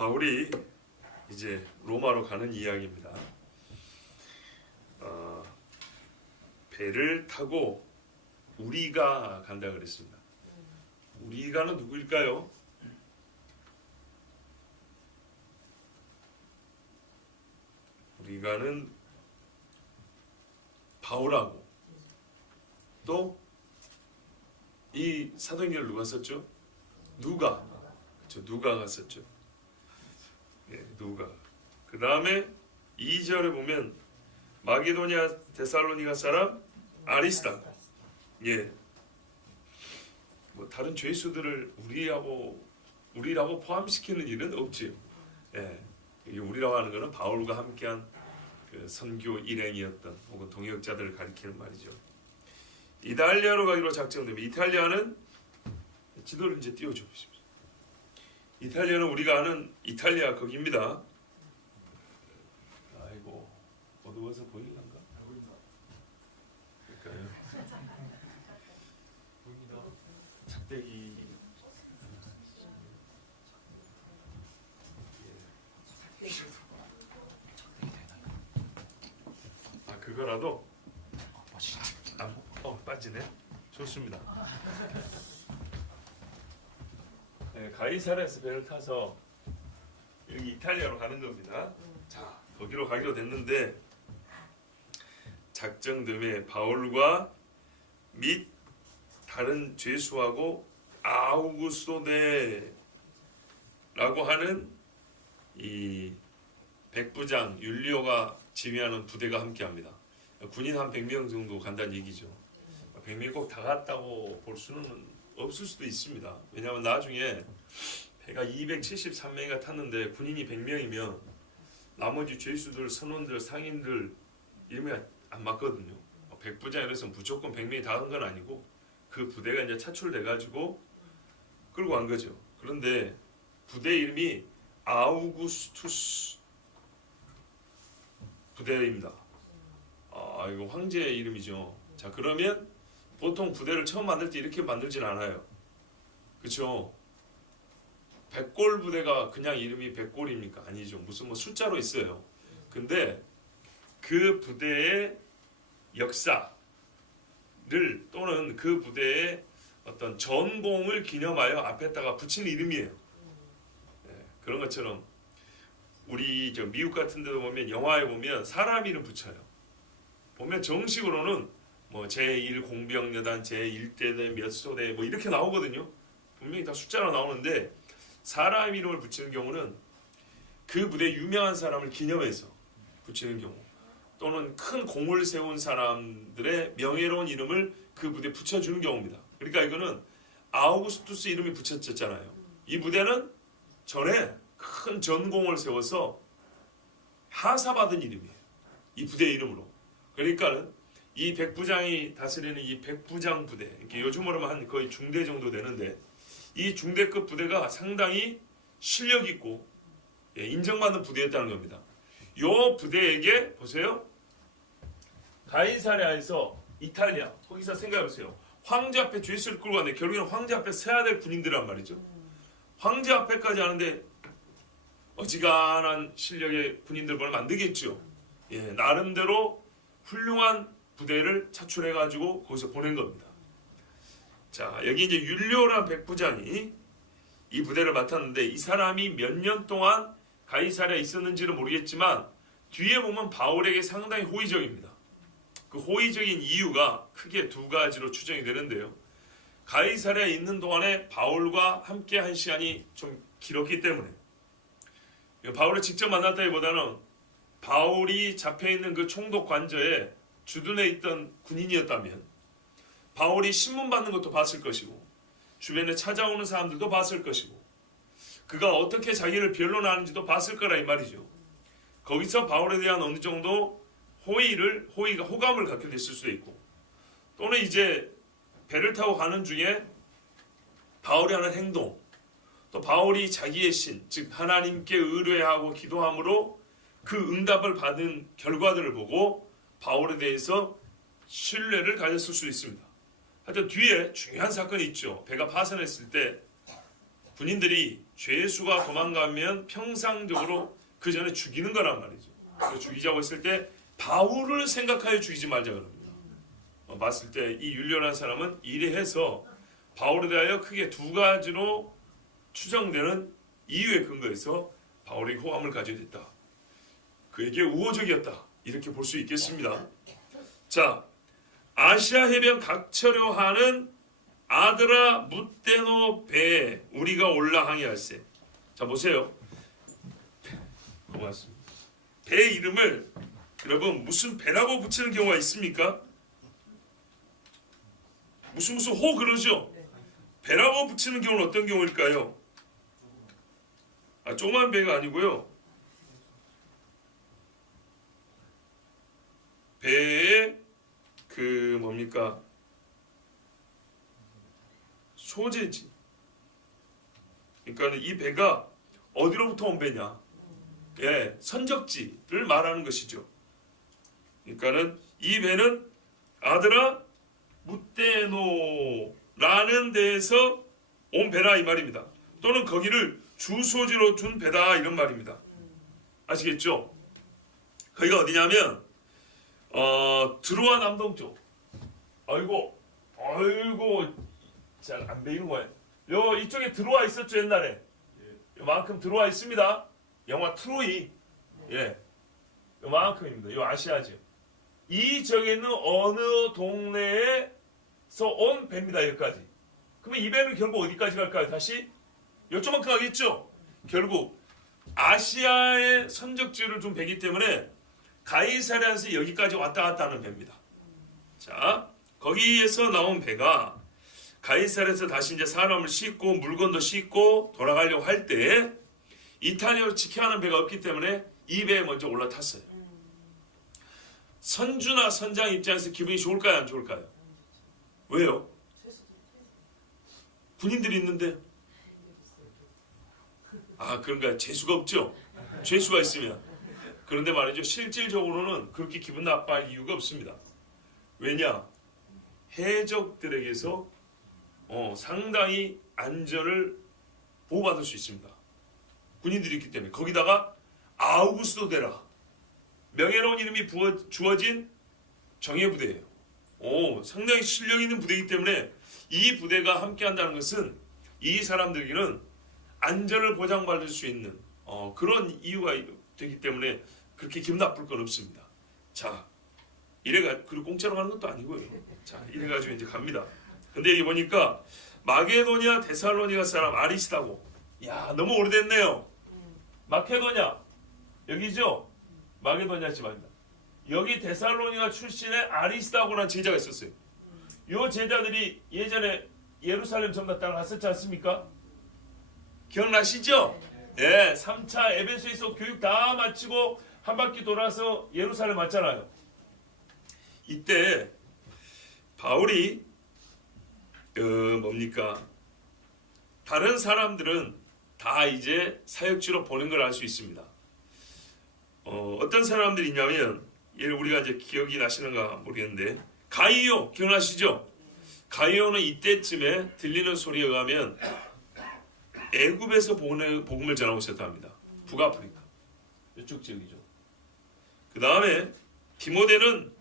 바울이 이제 로마로 가는 이야기입니다. 배를 타고 우리가 간다 그랬습니다. 우리가는 누구일까요? 우리가는 바울하고 또 이 사도행전을 누가 썼죠? 누가 썼죠. 예, 누가. 그 다음에 2절에 보면 마게도니아 데살로니가 사람 아리스다. 예. 뭐 다른 죄수들을 우리라고 포함시키는 일은 없지요. 예. 우리라고 하는 것은 바울과 함께한 그 선교 일행이었던 혹은 동역자들을 가리키는 말이죠. 이탈리아로 가기로 작정되면 이탈리아는 지도를 이제 띄워줘 보십시오. 이탈리아는 우리가 아는 이탈리아 거기입니다. 아이고 어두워서 보이는가? 그러니까요. 작대기. 아 그거라도 빠지네. 좋습니다. 네, 가이사랴에서 배를 타서 여기 이탈리아로 가는 겁니다. 자, 거기로 가기로 됐는데 작정됨에 바울과 및 다른 죄수하고 아우구스토데라고 하는 이 백부장 율리오가 지휘하는 부대가 함께합니다. 군인 한 100명 정도 간다는 얘기죠. 100명이 꼭 다 갔다고 볼 수는 없을 수도 있습니다. 왜냐하면 나중에 배가 273명이가 탔는데 군인이 100명이면 나머지 죄수들, 선원들, 상인들 이름이 안 맞거든요. 백부장이라서 무조건 100명이 다 간 건 아니고 그 부대가 이제 차출돼가지고 끌고 간 거죠. 그런데 부대 이름이 아우구스투스 부대입니다. 이거 황제의 이름이죠. 자, 그러면 보통 부대를 처음 만들 때 이렇게 만들진 않아요. 그렇죠? 백골 부대가 그냥 이름이 백골입니까? 아니죠. 무슨 뭐 숫자로 있어요. 근데 그 부대의 역사를 또는 그 부대의 어떤 전공을 기념하여 앞에다가 붙인 이름이에요. 네, 그런 것처럼 우리 미국 같은 데도 보면 영화에 보면 사람 이름 붙여요. 보면 정식으로는 뭐 제1공병여단 제1대대 몇 소대 뭐 이렇게 나오거든요. 분명히 다 숫자로 나오는데 사람 이름을 붙이는 경우는 그 부대 유명한 사람을 기념해서 붙이는 경우 또는 큰 공을 세운 사람들의 명예로운 이름을 그 부대에 붙여주는 경우입니다. 그러니까 이거는 아우구스투스 이름이 붙여졌잖아요. 이 부대는 전에 큰 전공을 세워서 하사받은 이름이에요. 이 부대 이름으로. 그러니까는 이 백부장이 다스리는 이 백부장 부대, 요즘으로는 한 거의 중대 정도 되는데 이 중대급 부대가 상당히 실력 있고 인정받는 부대였다는 겁니다. 이 부대에게 보세요. 가이사랴에서 이탈리아, 거기서 생각해보세요. 황제 앞에 죄수를 끌고 갔는데 결국에는 황제 앞에 서야 될 군인들란 말이죠. 황제 앞에까지 하는데 어지간한 실력의 군인들을 만들겠죠. 나름대로 훌륭한 부대를 차출해가지고 거기서 보낸 겁니다. 자, 여기 이제 율리오라는 백부장이 이 부대를 맡았는데 이 사람이 몇 년 동안 가이사랴에 있었는지는 모르겠지만 뒤에 보면 바울에게 상당히 호의적입니다. 그 호의적인 이유가 크게 두 가지로 추정이 되는데요. 가이사랴에 있는 동안에 바울과 함께 한 시간이 좀 길었기 때문에 바울을 직접 만났다기보다는 바울이 잡혀있는 그 총독 관저에 주둔해 있던 군인이었다면 바울이 신문 받는 것도 봤을 것이고 주변에 찾아오는 사람들도 봤을 것이고 그가 어떻게 자기를 변론하는지도 봤을 거라 이 말이죠. 거기서 바울에 대한 어느 정도 호감을 갖게 됐을 수도 있고 또는 이제 배를 타고 가는 중에 바울이 하는 행동 또 바울이 자기의 신 즉 하나님께 의뢰하고 기도함으로 그 응답을 받은 결과들을 보고 바울에 대해서 신뢰를 가졌을 수 있습니다. 하여튼 뒤에 중요한 사건이 있죠. 배가 파손했을 때 군인들이 죄수가 도망가면 평상적으로 그 전에 죽이는 거란 말이죠. 죽이자고 했을 때 바울을 생각하여 죽이지 말자 그럽니다. 봤을 때 이 율리오라는 사람은 이래해서 바울에 대하여 크게 두 가지로 추정되는 이유에 근거해서 바울에게 호감을 가져야 됐다. 그에게 우호적이었다. 이렇게 볼 수 있겠습니다. 자, 아시아 해변 각처려 하는 아드라 무테노 배에 우리가 올라 항해할세. 자, 보세요. 고맙습니다. 배 이름을 여러분 무슨 배라고 붙이는 경우가 있습니까? 무슨 호 그러죠? 배라고 붙이는 경우는 어떤 경우일까요? 조그만 배가 아니고요. 배에 그 뭡니까? 소재지. 그러니까 이 배가 어디로부터 온 배냐? 예, 선적지를 말하는 것이죠. 그러니까는 이 배는 아드라 무테노라는 데에서 온 배라 이 말입니다. 또는 거기를 주소지로 둔 배다 이런 말입니다. 아시겠죠? 거기가 어디냐면 드로아 남동쪽. 아이고 잘 안 배이는 거예요. 요 이쪽에 드로아 있었죠 옛날에. 요만큼 드로아 있습니다. 영화 트로이. 예, 요만큼입니다. 요 아시아죠. 이 저기 있는 어느 동네에서 온 배입니다. 여기까지. 그러면 이 배는 결국 어디까지 갈까요? 다시 요쪽만큼 가겠죠. 결국 아시아의 선적지를 둔 배이기 때문에 가이사랴에서 여기까지 왔다 갔다 하는 배입니다. 자, 거기에서 나온 배가 가이사랴에서 다시 이제 사람을 싣고 물건도 싣고 돌아가려고 할 때 이탈리아로 지켜야 하는 배가 없기 때문에 이 배에 먼저 올라탔어요. 선주나 선장 입장에서 기분이 좋을까요? 안 좋을까요? 왜요? 군인들이 있는데. 그런가 재수가 없죠? 죄수가 있으면. 그런데 말이죠. 실질적으로는 그렇게 기분 나빠할 이유가 없습니다. 왜냐? 해적들에게서 상당히 안전을 보호받을 수 있습니다. 군인들이 있기 때문에. 거기다가 아우구스토 데라. 명예로운 이름이 주어진 정예부대예요. 상당히 실력 있는 부대이기 때문에 이 부대가 함께 한다는 것은 이 사람들에게는 안전을 보장받을 수 있는 그런 이유가 되기 때문에 그렇게 기분 나쁠 건 없습니다. 자, 그리고 공짜로 가는 것도 아니고요. 자, 이래가지고 이제 갑니다. 근데 여기 보니까 마게도냐 데살로니가 사람 아리스다고. 야, 너무 오래됐네요. 마케도냐 여기죠? 마게도냐 지방입니다. 여기 데살로니가 출신의 아리스다고라는 제자가 있었어요. 이 제자들이 예전에 예루살렘 전가 땅을 갔었지 않습니까? 기억나시죠? 네, 3차 에베소에서 교육 다 마치고 한 바퀴 돌아서 예루살렘 왔잖아요. 이때 바울이 다른 사람들은 다 이제 사역지로 보낸 걸 알 수 있습니다. 어떤 사람들이 있냐면 우리가 이제 기억이 나시는가 모르겠는데 가이오 기억나시죠? 가이오는 이때쯤에 들리는 소리에 의하면 애굽에서 복음을 전하고 있었다 합니다. 북아프리카 이쪽 지역이죠. 그 다음에 디모데는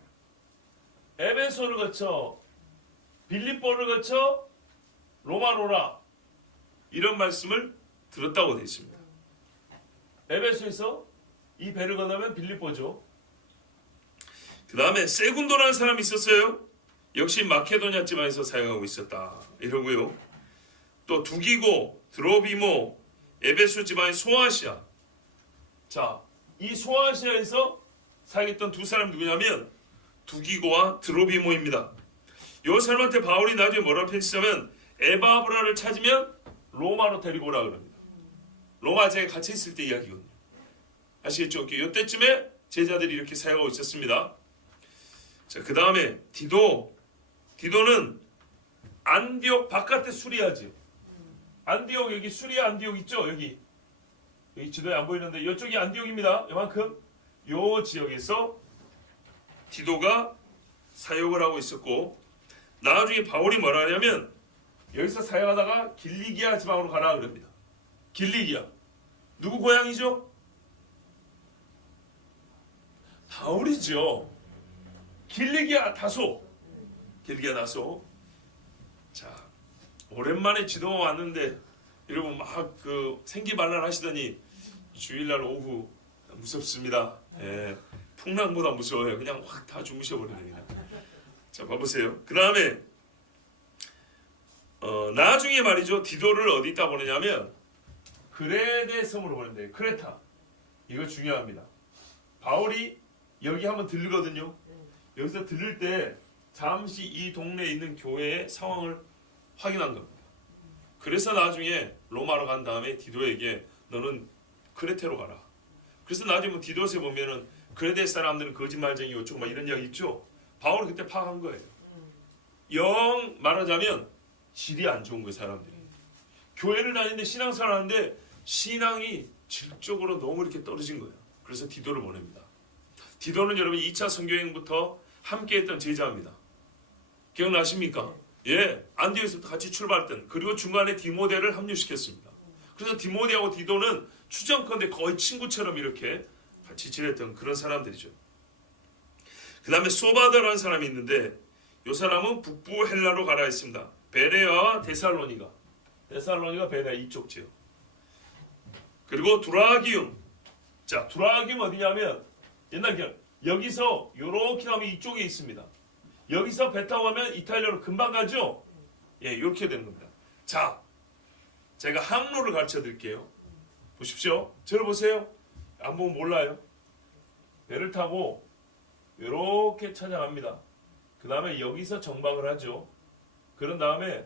에베소를 거쳐 빌립보를 거쳐 로마로라 이런 말씀을 들었다고 되어 있습니다. 에베소에서 이 배를 건너면 빌립보죠. 그 다음에 세군도라는 사람이 있었어요. 역시 마케도냐 지방에서 사역하고 있었다 이러고요. 또 두기고, 드로비모, 에베소 지방의 소아시아. 자, 이 소아시아에서 사역했던 두 사람이 누구냐면 두기고와 드로비모입니다. 이 사람한테 바울이 나중에 뭐라고 편지하면 에바브라를 찾으면 로마로 데리고 오라 그럽니다. 로마 제가 같이 있을 때 이야기거든요. 아시겠죠? 이때쯤에 제자들이 이렇게 사역하고 있었습니다. 자, 그 다음에 디도는 안디옥 바깥에 수리아지요. 안디옥 여기 수리아 안디옥 있죠? 여기 지도에 안 보이는데 이쪽이 안디옥입니다. 이만큼 요 지역에서 디도가 사역을 하고 있었고 나중에 바울이 뭐라 하냐면 여기서 사역하다가 길리기아 지방으로 가라 그럽니다. 길리기아. 누구 고향이죠? 바울이죠. 길리기아 다소. 길리기아 다소. 자, 오랜만에 지도가 왔는데 여러분 막 그 생기발랄 하시더니 주일날 오후 무섭습니다. 예, 풍랑보다 무서워요. 그냥 확 다 주무셔버리네요. 자, 봐보세요. 그 다음에 나중에 말이죠. 디도를 어디 있다 보내냐면 그레데 섬으로 보낸대요. 크레타. 이거 중요합니다. 바울이 여기 한번 들르거든요. 여기서 들를 때 잠시 이 동네에 있는 교회의 상황을 확인한 겁니다. 그래서 나중에 로마로 간 다음에 디도에게 너는 크레테로 가라. 그래서 나중에 뭐 디도서에 보면은 그레데 사람들은 거짓말쟁이고 막 이런 이야기 있죠. 바울이 그때 파악한 거예요. 영 말하자면 질이 안 좋은 거예요, 사람들이. 교회를 다니는데 신앙생활 하는데 신앙이 질적으로 너무 이렇게 떨어진 거예요. 그래서 디도를 보냅니다. 디도는 여러분 2차 선교행부터 함께했던 제자입니다. 기억나십니까? 예, 안디옥에서부터 같이 출발했던, 그리고 중간에 디모데를 합류시켰습니다. 그래서 디모데하고 디도는 추정컨대 거의 친구처럼 이렇게 같이 지냈던 그런 사람들이죠. 그 다음에 소바더라는 사람이 있는데 이 사람은 북부 헬라로 가라 했습니다. 베레아와 데살로니가 베레아 이쪽 지역. 그리고 두라기움. 자, 두라기움 어디냐면 옛날 기억 여기서 요렇게 가면 이쪽에 있습니다. 여기서 배 타고 가면 이탈리아로 금방 가죠? 예, 이렇게 되는 겁니다. 자, 제가 항로를 가르쳐 드릴게요. 보십시오. 저를 보세요. 안 보면 몰라요. 배를 타고 이렇게 찾아갑니다. 그 다음에 여기서 정박을 하죠. 그런 다음에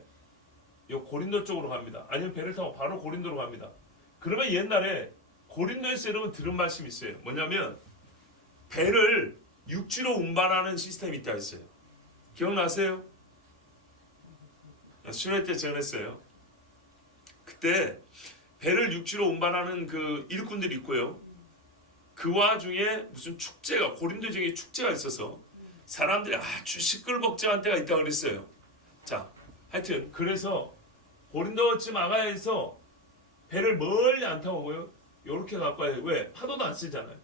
요 고린도 쪽으로 갑니다. 아니면 배를 타고 바로 고린도로 갑니다. 그러면 옛날에 고린도에서 여러분 들은 말씀이 있어요. 뭐냐면 배를 육지로 운반하는 시스템이 있다 했어요. 기억나세요? 수련회 때 전했어요. 그때 배를 육지로 운반하는 그 일꾼들이 있고요. 그 와중에 무슨 축제가, 고린도 지역에 축제가 있어서 사람들이 아주 시끌벅적한 때가 있다고 그랬어요. 자, 하여튼 그래서 고린도쯤 아가야에서 배를 멀리 안 타고 오고요. 이렇게 갖고 와요. 왜? 파도도 안 쓰잖아요.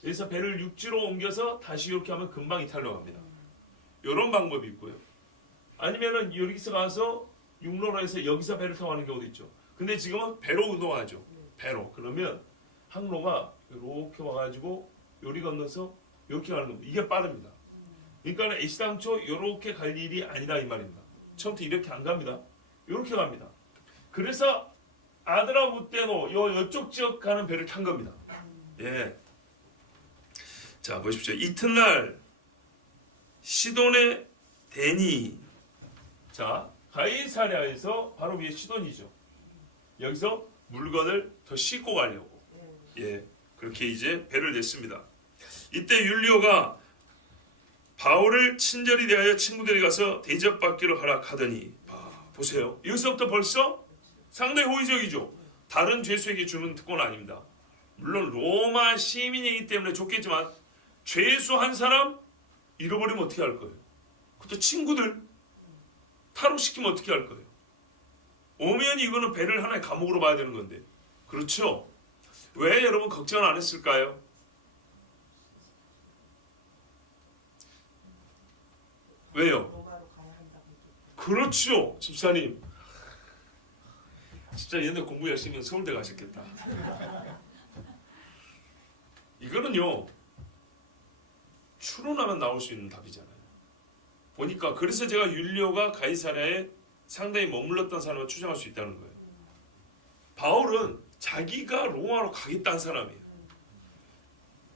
그래서 배를 육지로 옮겨서 다시 이렇게 하면 금방 이탈리아 갑니다. 이런 방법이 있고요. 아니면은 여기서 가서 육로로 해서 여기서 배를 타고 가는 경우도 있죠. 근데 지금은 배로 운동하죠. 배로. 그러면 항로가 이렇게 와가지고 요리 건너서 이렇게 가는 겁니다. 이게 빠릅니다. 그러니까 애시당초 이렇게 갈 일이 아니다 이 말입니다. 처음부터 이렇게 안 갑니다. 이렇게 갑니다. 그래서 아드라무테노 이쪽 지역 가는 배를 탄 겁니다. 예. 자, 보십시오. 이튿날 시돈의 데니. 자, 가이사랴에서 바로 위에 시돈이죠. 여기서 물건을 더 싣고 가려고. 예. 그렇게 이제 배를 냈습니다. 이때 율리오가 바울을 친절히 대하여 친구들이 가서 대접받기로 하락하더니, 보세요. 여기서부터 벌써 상당히 호의적이죠. 다른 죄수에게 주는 특권은 아닙니다. 물론 로마 시민이기 때문에 좋겠지만 죄수 한 사람 잃어버리면 어떻게 할 거예요? 그것도 친구들 탈옥시키면 어떻게 할 거예요? 엄연히 이거는 배를 하나의 감옥으로 봐야 되는 건데. 그렇죠? 왜 여러분 걱정을 안 했을까요? 왜요? 그렇죠, 집사님. 진짜 옛날 공부 열심히 해서 서울대 가셨겠다. 이거는요, 추론하면 나올 수 있는 답이잖아요. 보니까 그래서 제가 율리오가 가이사랴에 상당히 머물렀던 사람을 추정할 수 있다는 거예요. 바울은 자기가 로마로 가겠다는 사람이에요.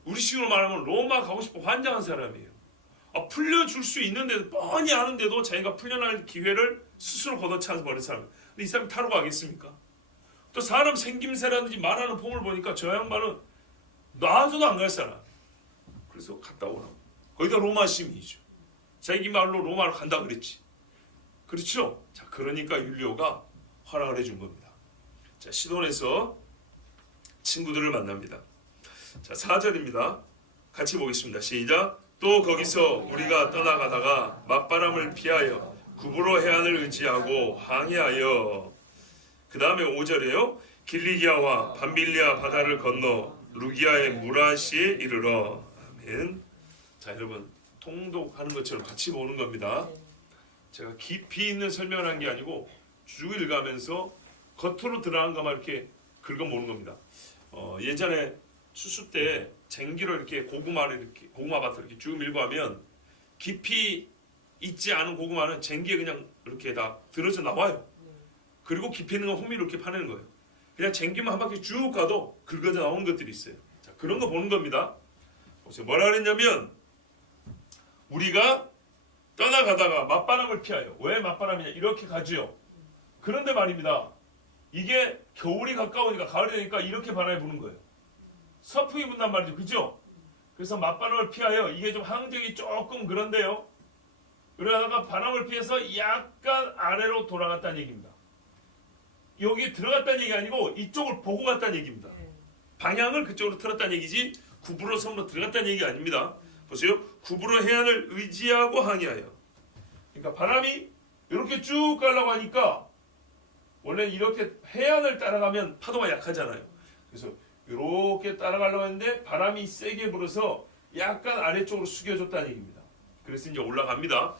우리 식으로 말하면 로마 가고 싶어 환장한 사람이에요. 풀려줄 수 있는데도 뻔히 아는데도 자기가 풀려날 기회를 스스로 걷어차서 버린 사람이에요. 근데 이 사람이 타로 가겠습니까? 또 사람 생김새라든지 말하는 폼을 보니까 저 양반은 놔줘도 안 갈 사람. 그래서 갔다 오라고. 거기다 로마 시민이죠. 자기 말로 로마로 간다 그랬지. 그렇죠? 자, 그러니까 율리오가 허락을 해준 겁니다. 자, 시돈에서 친구들을 만납니다. 자, 4절입니다. 같이 보겠습니다. 시작. 또 거기서 우리가 떠나가다가 맞바람을 피하여 구브로 해안을 의지하고 항해하여. 그 다음에 5절에요. 길리기아와 밤빌리아 바다를 건너 루기아의 무라시에 이르러. 아멘. 자, 여러분 통독하는 것처럼 같이 보는 겁니다. 제가 깊이 있는 설명을 한 게 아니고 쭉 읽으면서 겉으로 들어간 것만 이렇게 긁어보는 겁니다. 예전에 수수 때 쟁기로 이렇게 고구마 밭을 이렇게 쭉 밀고 하면 깊이 있지 않은 고구마는 쟁기에 그냥 이렇게 다 들어져 나와요. 그리고 깊이 있는 건 호미로 이렇게 파내는 거예요. 그냥 쟁기만 한 바퀴 쭉 가도 긁어져 나오는 것들이 있어요. 자, 그런 거 보는 겁니다. 보세요. 뭐라 그랬냐면 우리가 떠나가다가 맞바람을 피하여. 왜 맞바람이냐? 이렇게 가지요. 그런데 말입니다. 이게 겨울이 가까우니까 가을이 되니까 이렇게 바람이 부는 거예요. 서풍이 분단 말이죠. 그죠? 그래서 맞바람을 피하여. 이게 좀 항적이 조금 그런데요. 그러다가 바람을 피해서 약간 아래로 돌아갔다는 얘기입니다. 여기 들어갔다는 얘기 아니고 이쪽을 보고 갔다는 얘기입니다. 방향을 그쪽으로 틀었다는 얘기지 구부로 섬으로 들어갔다는 얘기 아닙니다. 보세요. 구부로 해안을 의지하고 항해하여. 그러니까 바람이 이렇게 쭉 가려고 하니까 원래 이렇게 해안을 따라가면 파도가 약하잖아요. 그래서 이렇게 따라가려고 했는데 바람이 세게 불어서 약간 아래쪽으로 숙여줬다는 얘기입니다. 그래서 이제 올라갑니다.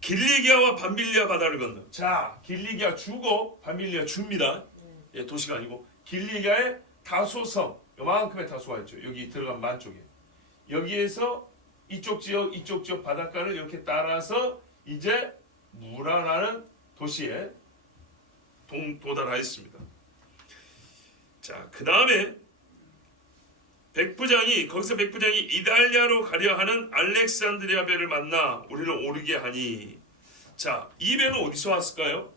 길리기아와 밤빌리아 바다를 건너. 자, 길리기아 주고 밤빌리아 줍니다. 예, 도시가 아니고 길리기아의 다소섬, 요만큼의 다소가 있죠. 여기 들어간 만 쪽에. 여기에서 이쪽 지역 바닷가를 이렇게 따라서 이제 무라라는 도시에 도달하였습니다. 자, 그 다음에 거기서 백부장이 이달리아로 가려 하는 알렉산드리아 배를 만나 우리를 오르게 하니. 자, 이 배는 어디서 왔을까요?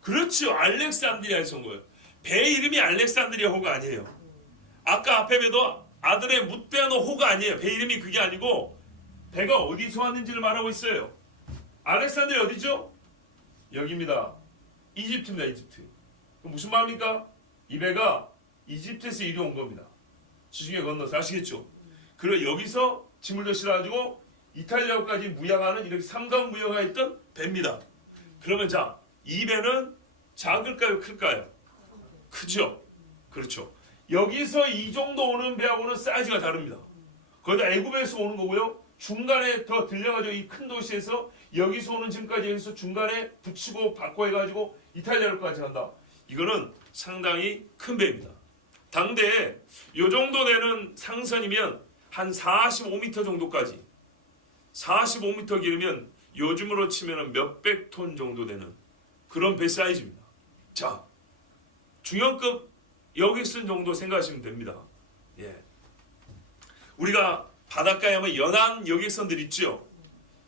그렇죠. 알렉산드리아에서 온 거예요. 배 이름이 알렉산드리아 호가 아니에요. 아까 앞에 배도 아들의 묻배너 호가 아니에요. 배 이름이 그게 아니고 배가 어디서 왔는지를 말하고 있어요. 알렉산드리아 어디죠? 여기입니다. 이집트입니다. 이집트. 무슨 말입니까? 이 배가 이집트에서 이리 온 겁니다. 지중해 건너서. 아시겠죠? 그리고 여기서 짐을 실어가지고 이탈리아까지 무역하는 이렇게 삼각 무역가 있던 배입니다. 그러면 자, 이 배는 작을까요? 클까요? 크죠? 그렇죠. 여기서 이 정도 오는 배하고는 사이즈가 다릅니다. 거기다 애굽에서 오는 거고요. 중간에 더 들려가지고 이 큰 도시에서 여기서 오는 짐까지 여기서 중간에 붙이고 바꿔 해가지고 이탈리아로까지 간다. 이거는 상당히 큰 배입니다. 당대에 이 정도 되는 상선이면 한 45m 정도까지 45m 길으면 요즘으로 치면 몇백 톤 정도 되는 그런 배 사이즈입니다. 자, 중형급 여객선 정도 생각하시면 됩니다. 예. 우리가 바닷가에 하면 연안 여객선들 있죠.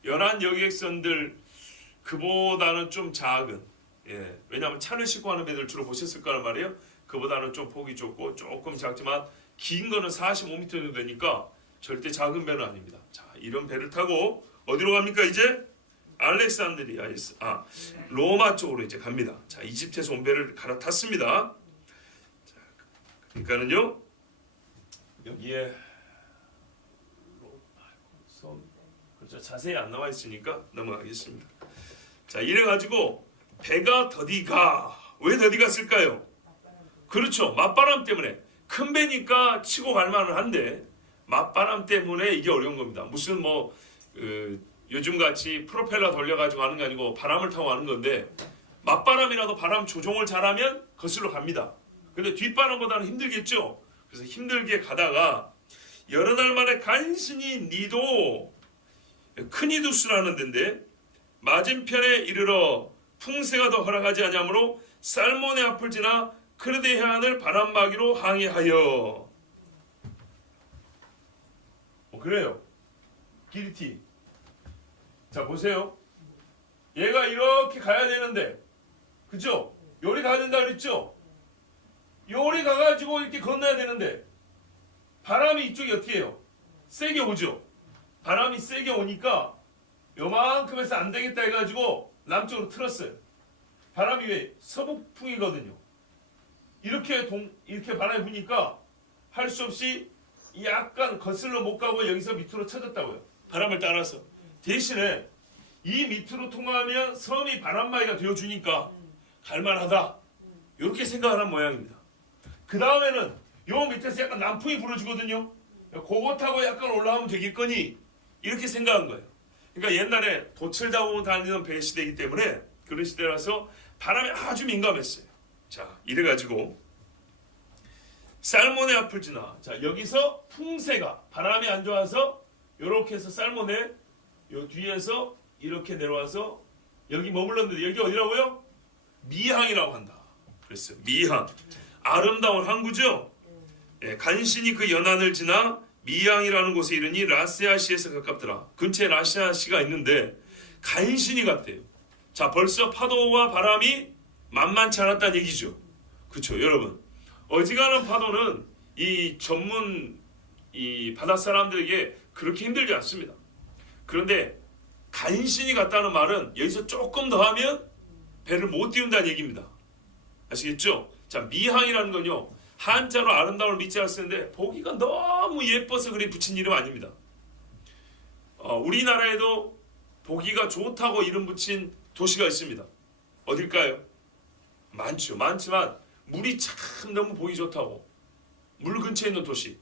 연안 여객선들 그보다는 좀 작은. 예. 왜냐하면 차를 싣고 하는 배들 주로 보셨을 거란 말이에요. 그보다는 좀 폭이 좁고 조금 작지만 긴 거는 45m 정도 되니까 절대 작은 배는 아닙니다. 자, 이런 배를 타고 어디로 갑니까 이제? 알렉산드리아에서 로마 쪽으로 이제 갑니다. 자, 이집트에서 온 배를 갈아탔습니다. 자, 그러니까는요 여기에 그렇죠. 자세히 안 나와 있으니까 넘어가겠습니다. 자, 이래 가지고 배가 더디 가. 왜 더디 갔을까요? 그렇죠. 맞바람 때문에. 큰 배니까 치고 갈 만은 한데 맞바람 때문에 이게 어려운 겁니다. 무슨 요즘 같이 프로펠러 돌려가지고 하는 게 아니고 바람을 타고 하는 건데 맞바람이라도 바람 조종을 잘하면 거슬러 갑니다. 근데 뒷바람보다는 힘들겠죠. 그래서 힘들게 가다가 여러 날 만에 간신히 니도 크니두스라는 데인데 맞은편에 이르러 풍세가 더 허락하지 아니하므로 살몬의 앞을 지나 크레데 해안을 바람막이로 항해하여. 그래요. 기리티. 자, 보세요. 얘가 이렇게 가야 되는데, 그죠? 요리 가야 된다 그랬죠? 요리 가가지고 이렇게 건너야 되는데 바람이 이쪽이 어떻게 해요? 세게 오죠? 바람이 세게 오니까 요만큼 해서 안 되겠다 해가지고 남쪽으로 틀었어요. 바람이 왜? 서북풍이거든요. 이렇게 바람이 부니까 할 수 없이 약간 거슬러 못 가고 여기서 밑으로 쳐졌다고요. 바람을 따라서. 대신에 이 밑으로 통하면 섬이 바람막이가 되어주니까 갈만하다. 이렇게 생각하는 모양입니다. 그 다음에는 요 밑에서 약간 남풍이 불어주거든요. 그거 타고 약간 올라가면 되겠거니 이렇게 생각한 거예요. 그러니까 옛날에 돛을 잡고 다니던 배 시대이기 때문에 그런 시대라서 바람에 아주 민감했어요. 자, 이래가지고 살모네 앞을 지나, 자 여기서 풍세가 바람이 안 좋아서 이렇게 해서 살모네 요 뒤에서 이렇게 내려와서 여기 머물렀는데 여기 어디라고요? 미항이라고 한다. 그랬어요. 미항. 아름다운 항구죠. 예, 간신히 그 연안을 지나 미항이라는 곳에 이르니 라세아시에서 가깝더라. 근처에 라세아시가 있는데 간신히 갔대요. 자, 벌써 파도와 바람이 만만치 않았다는 얘기죠. 그렇죠, 여러분. 어지간한 파도는 이 전문 이 바다 사람들에게 그렇게 힘들지 않습니다. 그런데 간신히 갔다는 말은 여기서 조금 더 하면 배를 못 띄운다는 얘기입니다. 아시겠죠? 자, 미항이라는 건요, 한자로 아름다움을 미자를 쓰는데 보기가 너무 예뻐서 그리 붙인 이름 아닙니다. 우리나라에도 보기가 좋다고 이름 붙인 도시가 있습니다. 어딜까요? 많죠. 많지만 물이 참 너무 보기 좋다고 물 근처에 있는 도시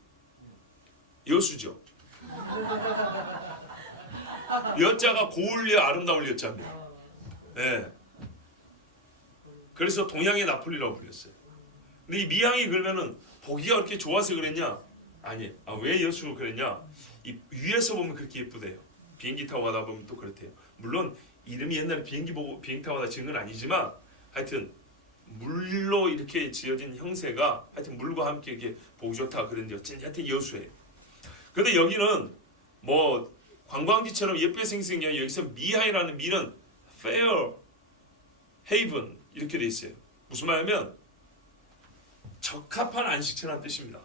여수죠. 여자가 고울려 아름다울 여자입니다. 네. 그래서 동양의 나폴리라고 불렸어요. 근데 이 미항이 그러면은 보기가 그렇게 좋아서 그랬냐? 아니, 왜 여수로 그랬냐? 이 위에서 보면 그렇게 예쁘대요. 비행기 타고 가다 보면 또 그렇대요. 물론 이름이 옛날에 비행기 타고 가다 지은 건 아니지만 하여튼 물로 이렇게 지어진 형세가 하여튼 물과 함께 이렇게 보기 좋다 그런데 하여튼 여수예요. 근데 여기는 뭐 관광지처럼 예쁘게 생긴 게 아니라 여기서 미항이라는 미는 fair, haven 이렇게 돼 있어요. 무슨 말이냐면 적합한 안식처라는 뜻입니다.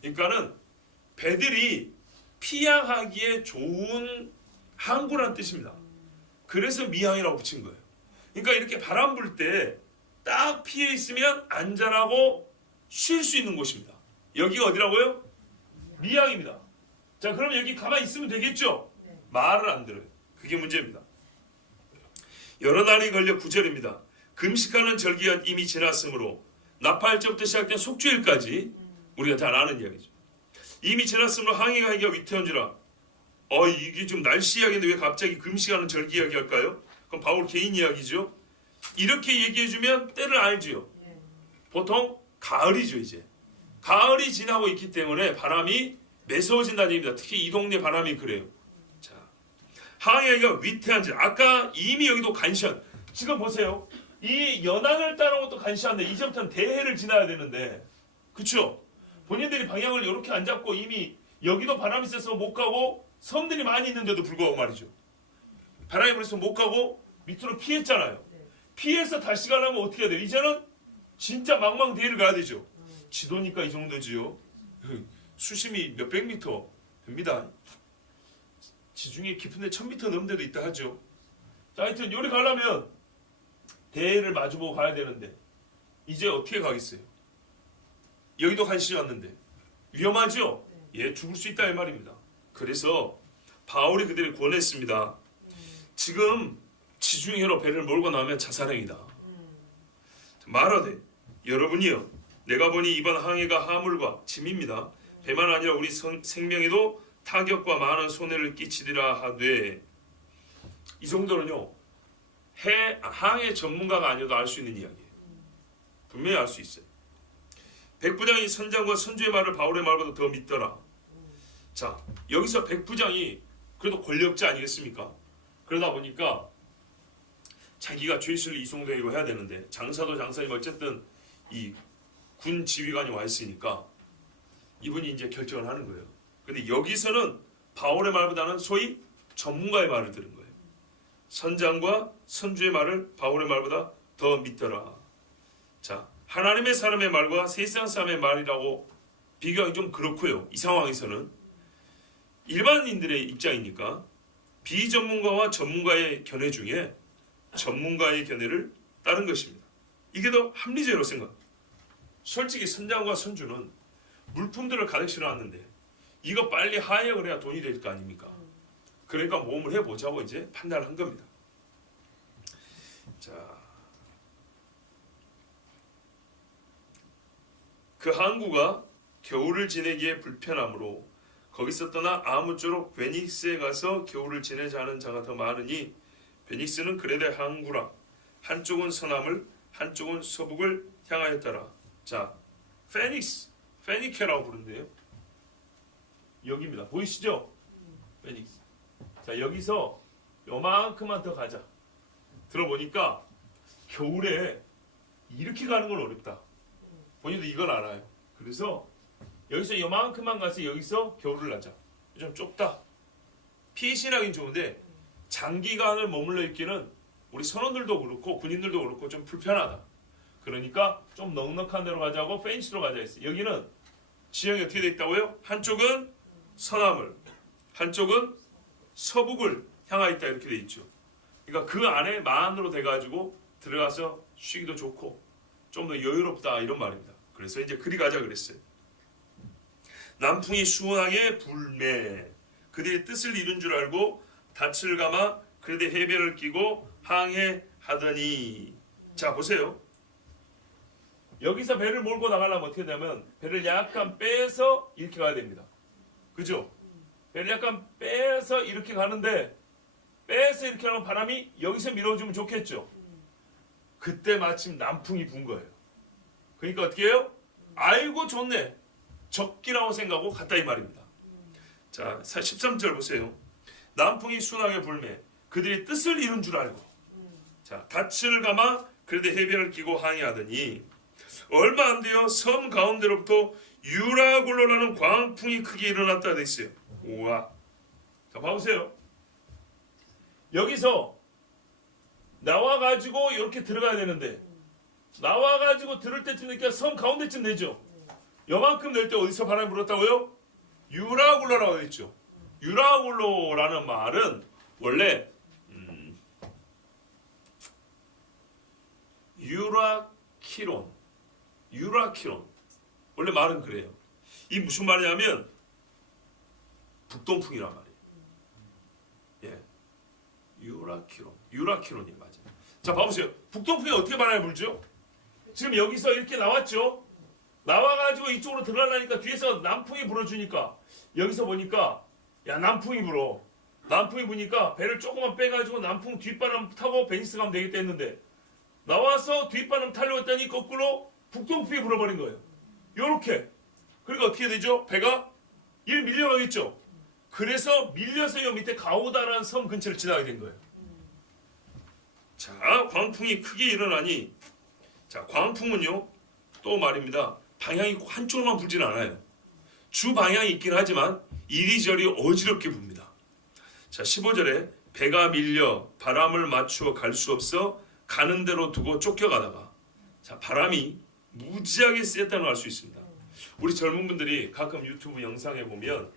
그러니까는 배들이 피항하기에 좋은 항구라는 뜻입니다. 그래서 미항이라고 붙인 거예요. 그러니까 이렇게 바람 불 때 딱 피해 있으면 안전하고 쉴 수 있는 곳입니다. 여기가 어디라고요? 미항입니다. 자, 그럼 여기 가만히 있으면 되겠죠? 말을 안 들어요. 그게 문제입니다. 여러 날이 걸려 9절입니다. 금식하는 절기가 이미 지났으므로 나팔절부터 시작된 속주일까지 우리가 다 아는 이야기죠. 이미 지났으므로 항해가 하기가 위태한지라. 이게 좀 날씨 이야기인데 왜 갑자기 금식하는 절기 이야기 할까요? 그럼 바울 개인 이야기죠. 이렇게 얘기해주면 때를 알지요. 보통 가을이죠. 이제 가을이 지나고 있기 때문에 바람이 매서워진다는 얘기입니다. 특히 이 동네 바람이 그래요. 자, 항해가 위태한지 아까 이미 여기도 간시한. 지금 보세요. 이 연안을 따는 것도 간시한데 이제부터는 대해를 지나야 되는데, 그렇죠? 본인들이 방향을 이렇게 안 잡고 이미 여기도 바람이 세서 못 가고 섬들이 많이 있는데도 불구하고 말이죠. 바람이 불어서 못 가고 밑으로 피했잖아요. 피해서 다시 가려면 어떻게 해야 돼요? 이제는 진짜 망망대해를 가야 되죠. 지도니까 이 정도지요. 수심이 몇백 미터 됩니다. 지중해 깊은데 1000미터 넘는 데도 있다 하죠. 자, 하여튼 요리 가려면 대해를 마주보고 가야 되는데 이제 어떻게 가겠어요? 여기도 간신히 왔는데 위험하죠? 예, 죽을 수 있다 이 말입니다. 그래서 바울이 그들을 권했습니다. 지금 지중해로 배를 몰고 나오면 자살행위다. 말하되 여러분이요, 내가 보니 이번 항해가 하물과 짐입니다. 배만 아니라 우리 생명에도 타격과 많은 손해를 끼치리라 하되. 이 정도는요 항해 전문가가 아니어도 알 수 있는 이야기예요. 분명히 알 수 있어요. 백부장이 선장과 선주의 말을 바울의 말보다 더 믿더라. 자, 여기서 백부장이 그래도 권력자 아니겠습니까? 그러다 보니까 자기가 죄수를 이송되고 해야 되는데 장사도 장사님 어쨌든 이 군 지휘관이 와 있으니까 이분이 이제 결정을 하는 거예요. 근데 여기서는 바울의 말보다는 소위 전문가의 말을 들은 거예요. 선장과 선주의 말을 바울의 말보다 더 믿더라. 자, 하나님의 사람의 말과 세상 사람의 말이라고 비교하기 좀 그렇고요. 이 상황에서는 일반인들의 입장이니까 비전문가와 전문가의 견해 중에 전문가의 견해를 따른 것입니다. 이게 더 합리적이라고 생각합니다. 솔직히 선장과 선주는 물품들을 가득 실어놨는데 이거 빨리 하역을 해야 돈이 될 거 아닙니까? 그러니까 모험을 해보자고 이제 판단을 한 겁니다. 자, 그 항구가 겨울을 지내기에 불편하므로 거기서 떠나 아무쪼록 베닉스에 가서 겨울을 지내자 하는 자가 더 많으니 베닉스는 그레데 항구라 한쪽은 서남을 한쪽은 서북을 향하였더라. 자, 페니케라고 부른대요. 여기입니다. 보이시죠? 페닉스. 자, 여기서 요만큼만 더 가자. 들어보니까 겨울에 이렇게 가는 건 어렵다. 본인도 이걸 알아요. 그래서 여기서 요만큼만 가서 여기서 겨울을 나자. 좀 좁다. 피신하긴 좋은데 장기간을 머물러 있기는 우리 선원들도 그렇고 군인들도 그렇고 좀 불편하다. 그러니까 좀 넉넉한 데로 가자고 페니스로 가자 했어요. 여기는 지형이 어떻게 되어 있다고요? 한쪽은 서남을, 한쪽은 서북을 향하 있다 이렇게 되어 있죠. 그러니까 그 안에 만으로 돼가지고 들어가서 쉬기도 좋고 좀 더 여유롭다 이런 말입니다. 그래서 이제 그리 가자 그랬어요. 남풍이 수원하게 불매 그들의 뜻을 이룬 줄 알고 닻을 감아 그들의 해변을 끼고 항해하더니 자 보세요. 여기서 배를 몰고 나가려면 어떻게 되냐면 배를 약간 빼서 이렇게 가야 됩니다. 그죠? 배를 약간 빼서 이렇게 가는데 빼서 이렇게 하면 바람이 여기서 밀어주면 좋겠죠. 그때 마침 남풍이 분 거예요. 그러니까 어떻게 해요? 아이고 좋네. 적기라고 생각하고 갔다 이 말입니다. 자 13절 보세요. 남풍이 순하게 불매 그들이 뜻을 이룬 줄 알고 자 닻을 감아 그들의 해변을 끼고 항해하더니 얼마 안 돼요. 섬 가운데로부터 유라굴로라는 광풍이 크게 일어났다 돼 있어요. 우와. 자 봐보세요. 여기서 나와가지고 이렇게 들어가야 되는데 나와가지고 들을 때쯤 되니까 섬 가운데쯤 되죠. 요만큼 될 때 어디서 바람이 불었다고요? 유라굴로라고 했죠. 유라굴로라는 말은 원래 유라키론 원래 말은 그래요. 이 무슨 말이냐면 북동풍이란 말이에요. 예, 유라키론이 맞아요. 자 봐보세요. 북동풍이 어떻게 바람이 불죠? 지금 여기서 이렇게 나왔죠. 나와가지고 이쪽으로 들어가려니까 뒤에서 남풍이 불어주니까 여기서 보니까 야 남풍이 불어. 남풍이 부니까 배를 조금만 빼가지고 남풍 뒷바람 타고 베니스 가면 되겠다 했는데 나와서 뒷바람 타려고 했더니 거꾸로 북동풍이 불어버린 거예요. 요렇게. 그러니까 어떻게 되죠? 배가 일 밀려가겠죠. 그래서 밀려서 요 밑에 가오다라는 섬 근처를 지나게 된 거예요. 자, 광풍이 크게 일어나니 자, 광풍은요 또 말입니다. 방향이 꼭 한쪽으로만 불진 않아요. 주 방향이 있긴 하지만 이리저리 어지럽게 붑니다. 자, 15절에 배가 밀려 바람을 맞추어 갈 수 없어 가는 대로 두고 쫓겨가다가 자, 바람이 무지하게 셌다는 걸 알 수 있습니다. 우리 젊은 분들이 가끔 유튜브 영상에 보면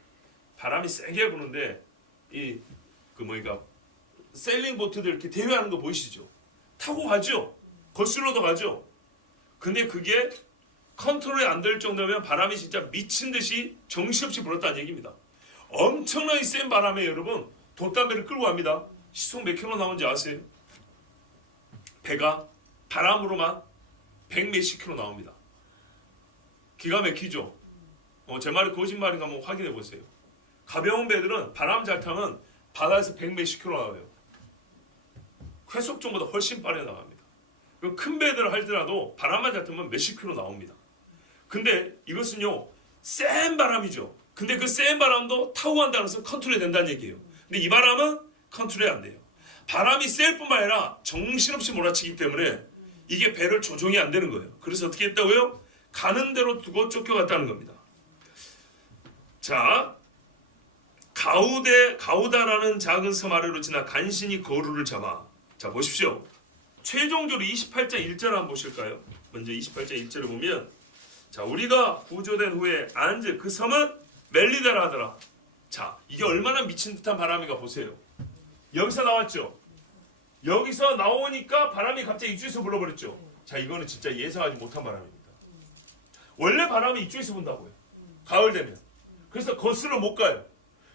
바람이 세게 부는데 세일링 보트들 이렇게 대회하는 거 보이시죠? 타고 가죠. 거슬러도 가죠. 근데 그게 컨트롤이 안 될 정도면 바람이 진짜 미친 듯이 정신없이 불었다는 얘기입니다. 엄청나게 센 바람에 여러분 돛담배를 끌고 갑니다. 시속 몇 킬로 나오는지 아세요? 배가 바람으로만 100몇십 킬로 나옵니다. 기가 막히죠? 제 말이 거짓말인가 한번 확인해 보세요. 가벼운 배들은 바람 잘 타면 바다에서 100몇십 킬로 나와요. 회속정보다 훨씬 빠르게 나갑니다. 큰 배들을 할지라도 바람만 잘 타면 몇십 킬로 나옵니다. 근데 이것은요 센 바람이죠. 근데 그 센 바람도 타고 간다고 해서 컨트롤이 된다는 얘기예요. 근데 이 바람은 컨트롤이 안 돼요. 바람이 셀 뿐만 아니라 정신없이 몰아치기 때문에 이게 배를 조종이 안 되는 거예요. 그래서 어떻게 했다고요? 가는 대로 두고 쫓겨갔다는 겁니다. 자, 가우다라는 작은 섬 아래로 지나 간신히 거루를 잡아. 자, 보십시오. 최종적으로 28장 1절 한번 보실까요? 먼저 28장 1절을 보면 자, 우리가 구조된 후에 앉은 그 섬은 멜리다라 하더라. 자, 이게 얼마나 미친 듯한 바람인가 보세요. 여기서 나왔죠. 여기서 나오니까 바람이 갑자기 이쪽에서 불어버렸죠. 자, 이거는 진짜 예상하지 못한 바람입니다. 원래 바람이 이쪽에서 분다고요. 가을 되면. 그래서 거슬러 못 가요.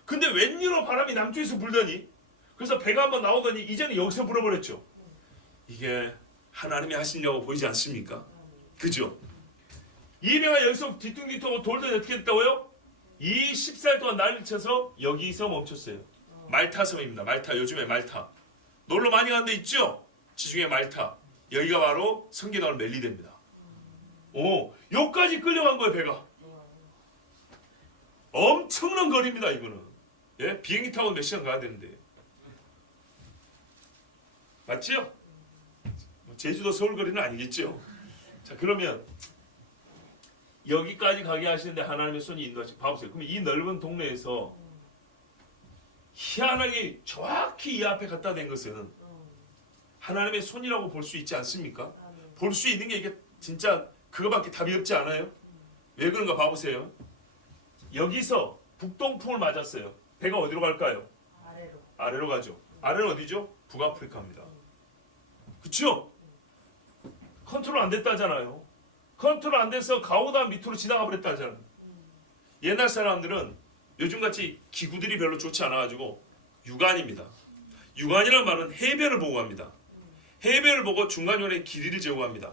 근데 웬일로 바람이 남쪽에서 불더니, 그래서 배가 한번 나오더니 이제는 여기서 불어버렸죠. 이게 하나님이 하시려고 보이지 않습니까? 그죠? 이 배가 여기서 뒤뚱뒤뚱 돌더니 어떻게 됐다고요? 이 14일 동안 난리 쳐서 여기서 멈췄어요. 말타 섬입니다. 말타, 요즘에 말타. 놀러 많이 가는 데 있죠? 지중해 말타. 여기가 바로 성게나물 멜리대입니다. 오, 여기까지 끌려간 거예요, 배가. 엄청난 거리입니다, 이거는. 예? 비행기 타고 몇 시간 가야 되는데. 맞지요? 제주도 서울 거리는 아니겠죠? 자, 그러면 여기까지 가게 하시는데 하나님의 손이 인도하시고, 봐보세요. 그럼 이 넓은 동네에서 희한하게 정확히 이 앞에 갖다 댄 것은 하나님의 손이라고 볼 수 있지 않습니까? 볼 수 있는 게 이게 진짜 그거밖에 답이 없지 않아요? 왜 그런가 봐보세요. 여기서 북동풍을 맞았어요. 배가 어디로 갈까요? 아래로 가죠. 아래는 어디죠? 북아프리카입니다. 그쵸? 컨트롤 안 됐다잖아요. 컨트롤 안 돼서 가오다 밑으로 지나가 버렸다잖아요. 옛날 사람들은 요즘같이 기구들이 별로 좋지 않아가지고 유관입니다. 유관이라는 말은 해변을 보고 합니다. 해변을 보고 중간중간에 길이를 재고 합니다.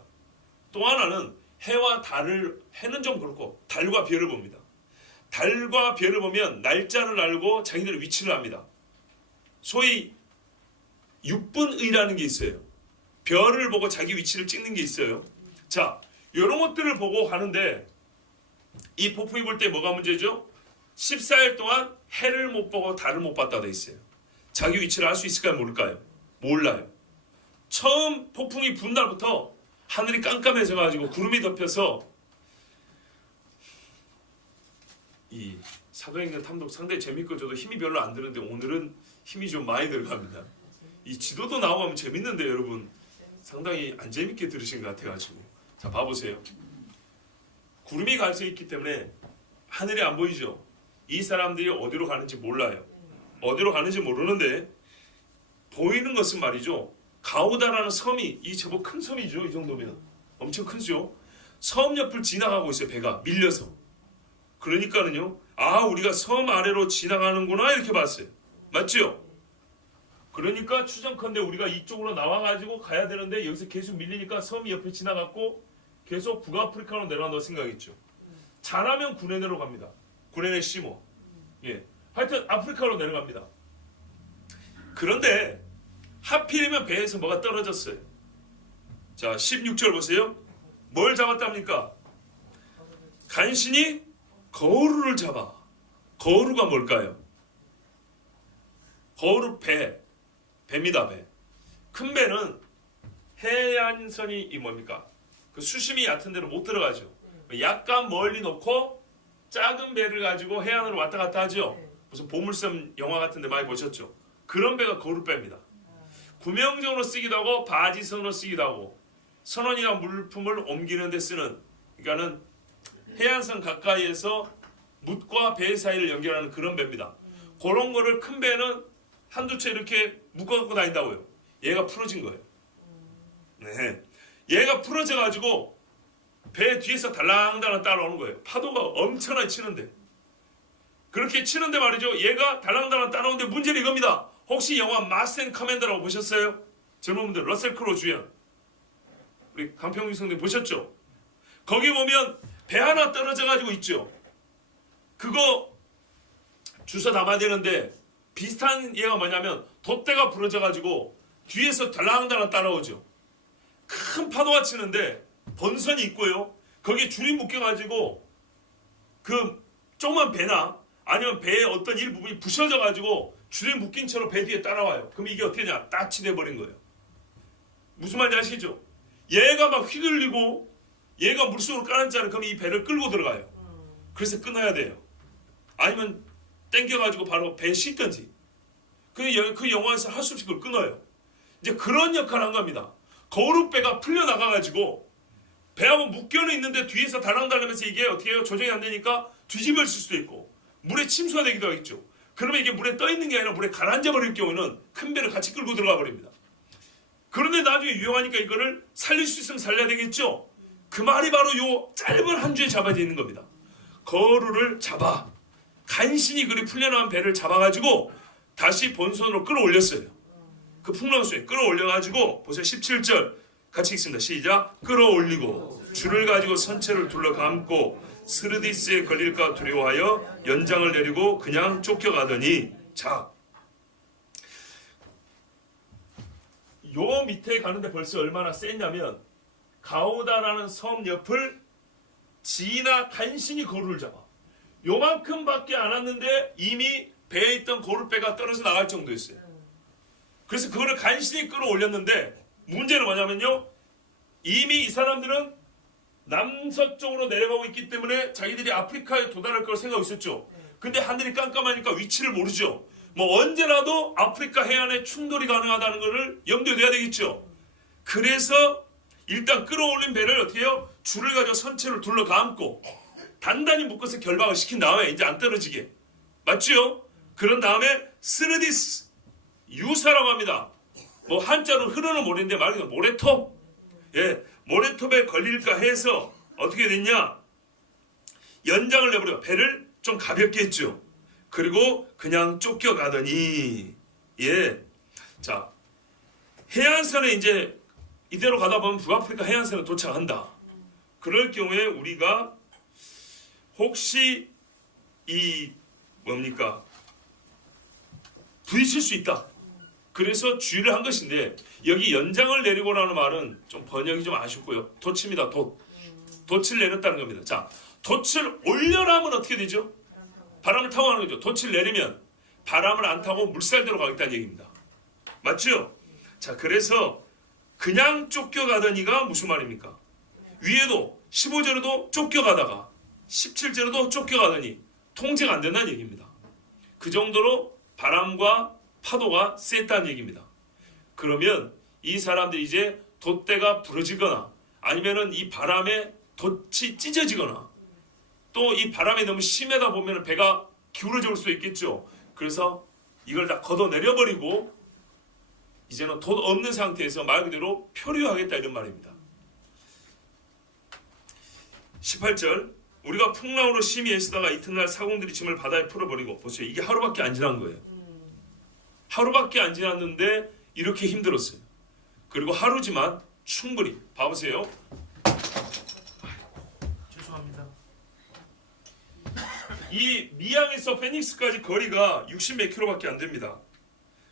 또 하나는 해와 달을, 해는 좀 그렇고 달과 별을 봅니다. 달과 별을 보면 날짜를 알고 자기들의 위치를 압니다. 소위 육분의라는 게 있어요. 별을 보고 자기 위치를 찍는 게 있어요. 자, 이런 것들을 보고 가는데 이 폭풍이 불 때 뭐가 문제죠? 14일 동안 해를 못 보고 달을 못 봤다 돼 있어요. 자기 위치를 알 수 있을까요? 모를까요? 몰라요. 처음 폭풍이 분 날부터 하늘이 깜깜해져 가지고 구름이 덮여서 이 사도행전 탐독 상당히 재밌고 저도 힘이 별로 안 드는데 오늘은 힘이 좀 많이 들어갑니다. 이 지도도 나오면 재밌는데 여러분 상당히 안 재밌게 들으신 것 같아가지고. 자, 봐보세요. 구름이 갈수 있기 때문에 하늘이 안 보이죠. 이 사람들이 어디로 가는지 몰라요. 어디로 가는지 모르는데 보이는 것은 말이죠. 가우다라는 섬이, 이 제법 큰 섬이죠. 이 정도면 엄청 크죠. 섬 옆을 지나가고 있어요. 배가 밀려서. 그러니까는요, 아, 우리가 섬 아래로 지나가는구나 이렇게 봤어요. 맞죠? 그러니까 추정컨대 우리가 이쪽으로 나와가지고 가야 되는데 여기서 계속 밀리니까 섬이 옆에 지나갔고 계속 북아프리카로 내려간다고 생각했죠. 잘하면 구레네로 갑니다. 구레네 시모. 예, 하여튼 아프리카로 내려갑니다. 그런데 하필이면 배에서 뭐가 떨어졌어요. 자, 16절 보세요. 뭘 잡았답니까? 간신히 거루를 잡아. 거루가 뭘까요? 거루 배입니다. 배. 큰 배는 해안선이 이 뭡니까? 그 수심이 얕은 데로 못 들어가죠. 약간 멀리 놓고 작은 배를 가지고 해안으로 왔다 갔다 하죠. 무슨 보물섬 영화 같은 데 많이 보셨죠? 그런 배가 거루배입니다. 구명정으로 쓰기도 하고 바지선으로 쓰기도 하고 선원이나 물품을 옮기는 데 쓰는, 그러니까는 해안선 가까이에서 뭇과 배 사이를 연결하는 그런 배입니다. 그런 거를 큰 배는 한두 채 이렇게 묶어갖고 다닌다고요. 얘가 풀어진 거예요. 네. 얘가 풀어져 가지고 배 뒤에서 달랑달랑 따라오는 거예요. 파도가 엄청나게 치는데. 그렇게 치는데 말이죠. 얘가 달랑달랑 따라오는데 문제는 이겁니다. 혹시 영화 마스 앤 커맨더라고 보셨어요? 젊은 분들 러셀 크로 주연. 우리 강평규 선생님 보셨죠? 거기 보면 배 하나 떨어져 가지고 있죠. 그거 주워 담아야 되는데 비슷한 예가 뭐냐면 돛대가 부러져 가지고 뒤에서 달랑달랑 따라오죠. 큰 파도가 치는데 번선이 있고요. 거기에 줄이 묶여가지고 그 조그만 배나 아니면 배의 어떤 일부분이 부셔져가지고 줄이 묶인 채로 배 뒤에 따라와요. 그럼 이게 어떻게 되냐? 따치 돼버린 거예요. 무슨 말인지 아시죠? 얘가 막 휘둘리고 얘가 물속으로 깔았잖아요. 그럼 이 배를 끌고 들어가요. 그래서 끊어야 돼요. 아니면 땡겨가지고 바로 배에 싣든지. 그 영화에서 할 수 없이 그걸 끊어요. 이제 그런 역할을 한 겁니다. 거루배가 풀려나가가지고 배하고 묶여는 있는데 뒤에서 달랑달랑하면서 이게 어떻게 해요? 조정이 안 되니까 뒤집어질 수도 있고 물에 침수가 되기도 하겠죠. 그러면 이게 물에 떠 있는 게 아니라 물에 가라앉아 버릴 경우는 큰 배를 같이 끌고 들어가 버립니다. 그런데 나중에 위험하니까 이거를 살릴 수 있으면 살려야 되겠죠. 그 말이 바로 요 짧은 한 주에 잡아져 있는 겁니다. 거루를 잡아 간신히 그리 풀려나온 배를 잡아가지고 다시 본선으로 끌어올렸어요. 그 풍랑을 끌어올려가지고 보세요. 17절 같이 읽습니다. 시작. 끌어올리고 줄을 가지고 선체를 둘러감고 스르디스에 걸릴까 두려워하여 연장을 내리고 그냥 쫓겨가더니, 자, 요 밑에 가는데 벌써 얼마나 셌냐면 가오다라는 섬 옆을 지나 간신히 거루를 잡아. 요만큼밖에 안 왔는데 이미 배에 있던 거루배가 떨어져 나갈 정도였어요. 그래서 그거를 간신히 끌어올렸는데 문제는 뭐냐면요, 이미 이 사람들은 남서쪽으로 내려가고 있기 때문에 자기들이 아프리카에 도달할 걸 생각하고 있었죠. 근데 하늘이 깜깜하니까 위치를 모르죠. 뭐 언제라도 아프리카 해안에 충돌이 가능하다는 것을 염두에 둬야 되겠죠. 그래서 일단 끌어올린 배를 어떻게 해요? 줄을 가지고 선체를 둘러 감고 단단히 묶어서 결박을 시킨 다음에 이제 안 떨어지게, 맞죠? 그런 다음에 스르디스 유사라고 합니다. 뭐 한자로 흐르는 모래인데 말 그대로 모래톱, 예, 모래톱에 걸릴까 해서 어떻게 됐냐? 연장을 내버려 배를 좀 가볍게 했죠. 그리고 그냥 쫓겨가더니, 예, 자, 해안선에 이제 이대로 가다 보면 북아프리카 해안선에 도착한다. 그럴 경우에 우리가 혹시 이 뭡니까? 부딪힐 수 있다. 그래서 주의를 한 것인데, 여기 연장을 내리고라는 말은 좀 번역이 좀 아쉽고요. 돛입니다. 돛을 내렸다는 겁니다. 자, 돛을 올려라 하면 어떻게 되죠? 바람을 타고 가는 거죠. 돛을 내리면 바람을 안 타고 물살대로 가겠다는 얘기입니다. 맞죠? 자, 그래서 그냥 쫓겨가더니가 무슨 말입니까? 위에도 15절에도 쫓겨가다가 17절에도 쫓겨가더니 통제가 안 된다는 얘기입니다. 그 정도로 바람과 파도가 셌다는 얘기입니다. 그러면 이 사람들이 이제 돛대가 부러지거나 아니면은 이 바람에 돛이 찢어지거나 또 이 바람이 너무 심하다 보면 배가 기울어져 올 수 있겠죠. 그래서 이걸 다 걷어내려버리고 이제는 돛 없는 상태에서 말 그대로 표류하겠다 이런 말입니다. 18절, 우리가 풍랑으로 심히 애쓰다가 이튿날 사공들이 짐을 바다에 풀어버리고, 보세요. 이게 하루밖에 안 지난 거예요. 하루밖에 안 지났는데 이렇게 힘들었어요. 그리고 하루지만 충분히, 봐보세요. 죄송합니다. 이 미양에서 페닉스까지 거리가 60몇 킬로밖에 안 됩니다.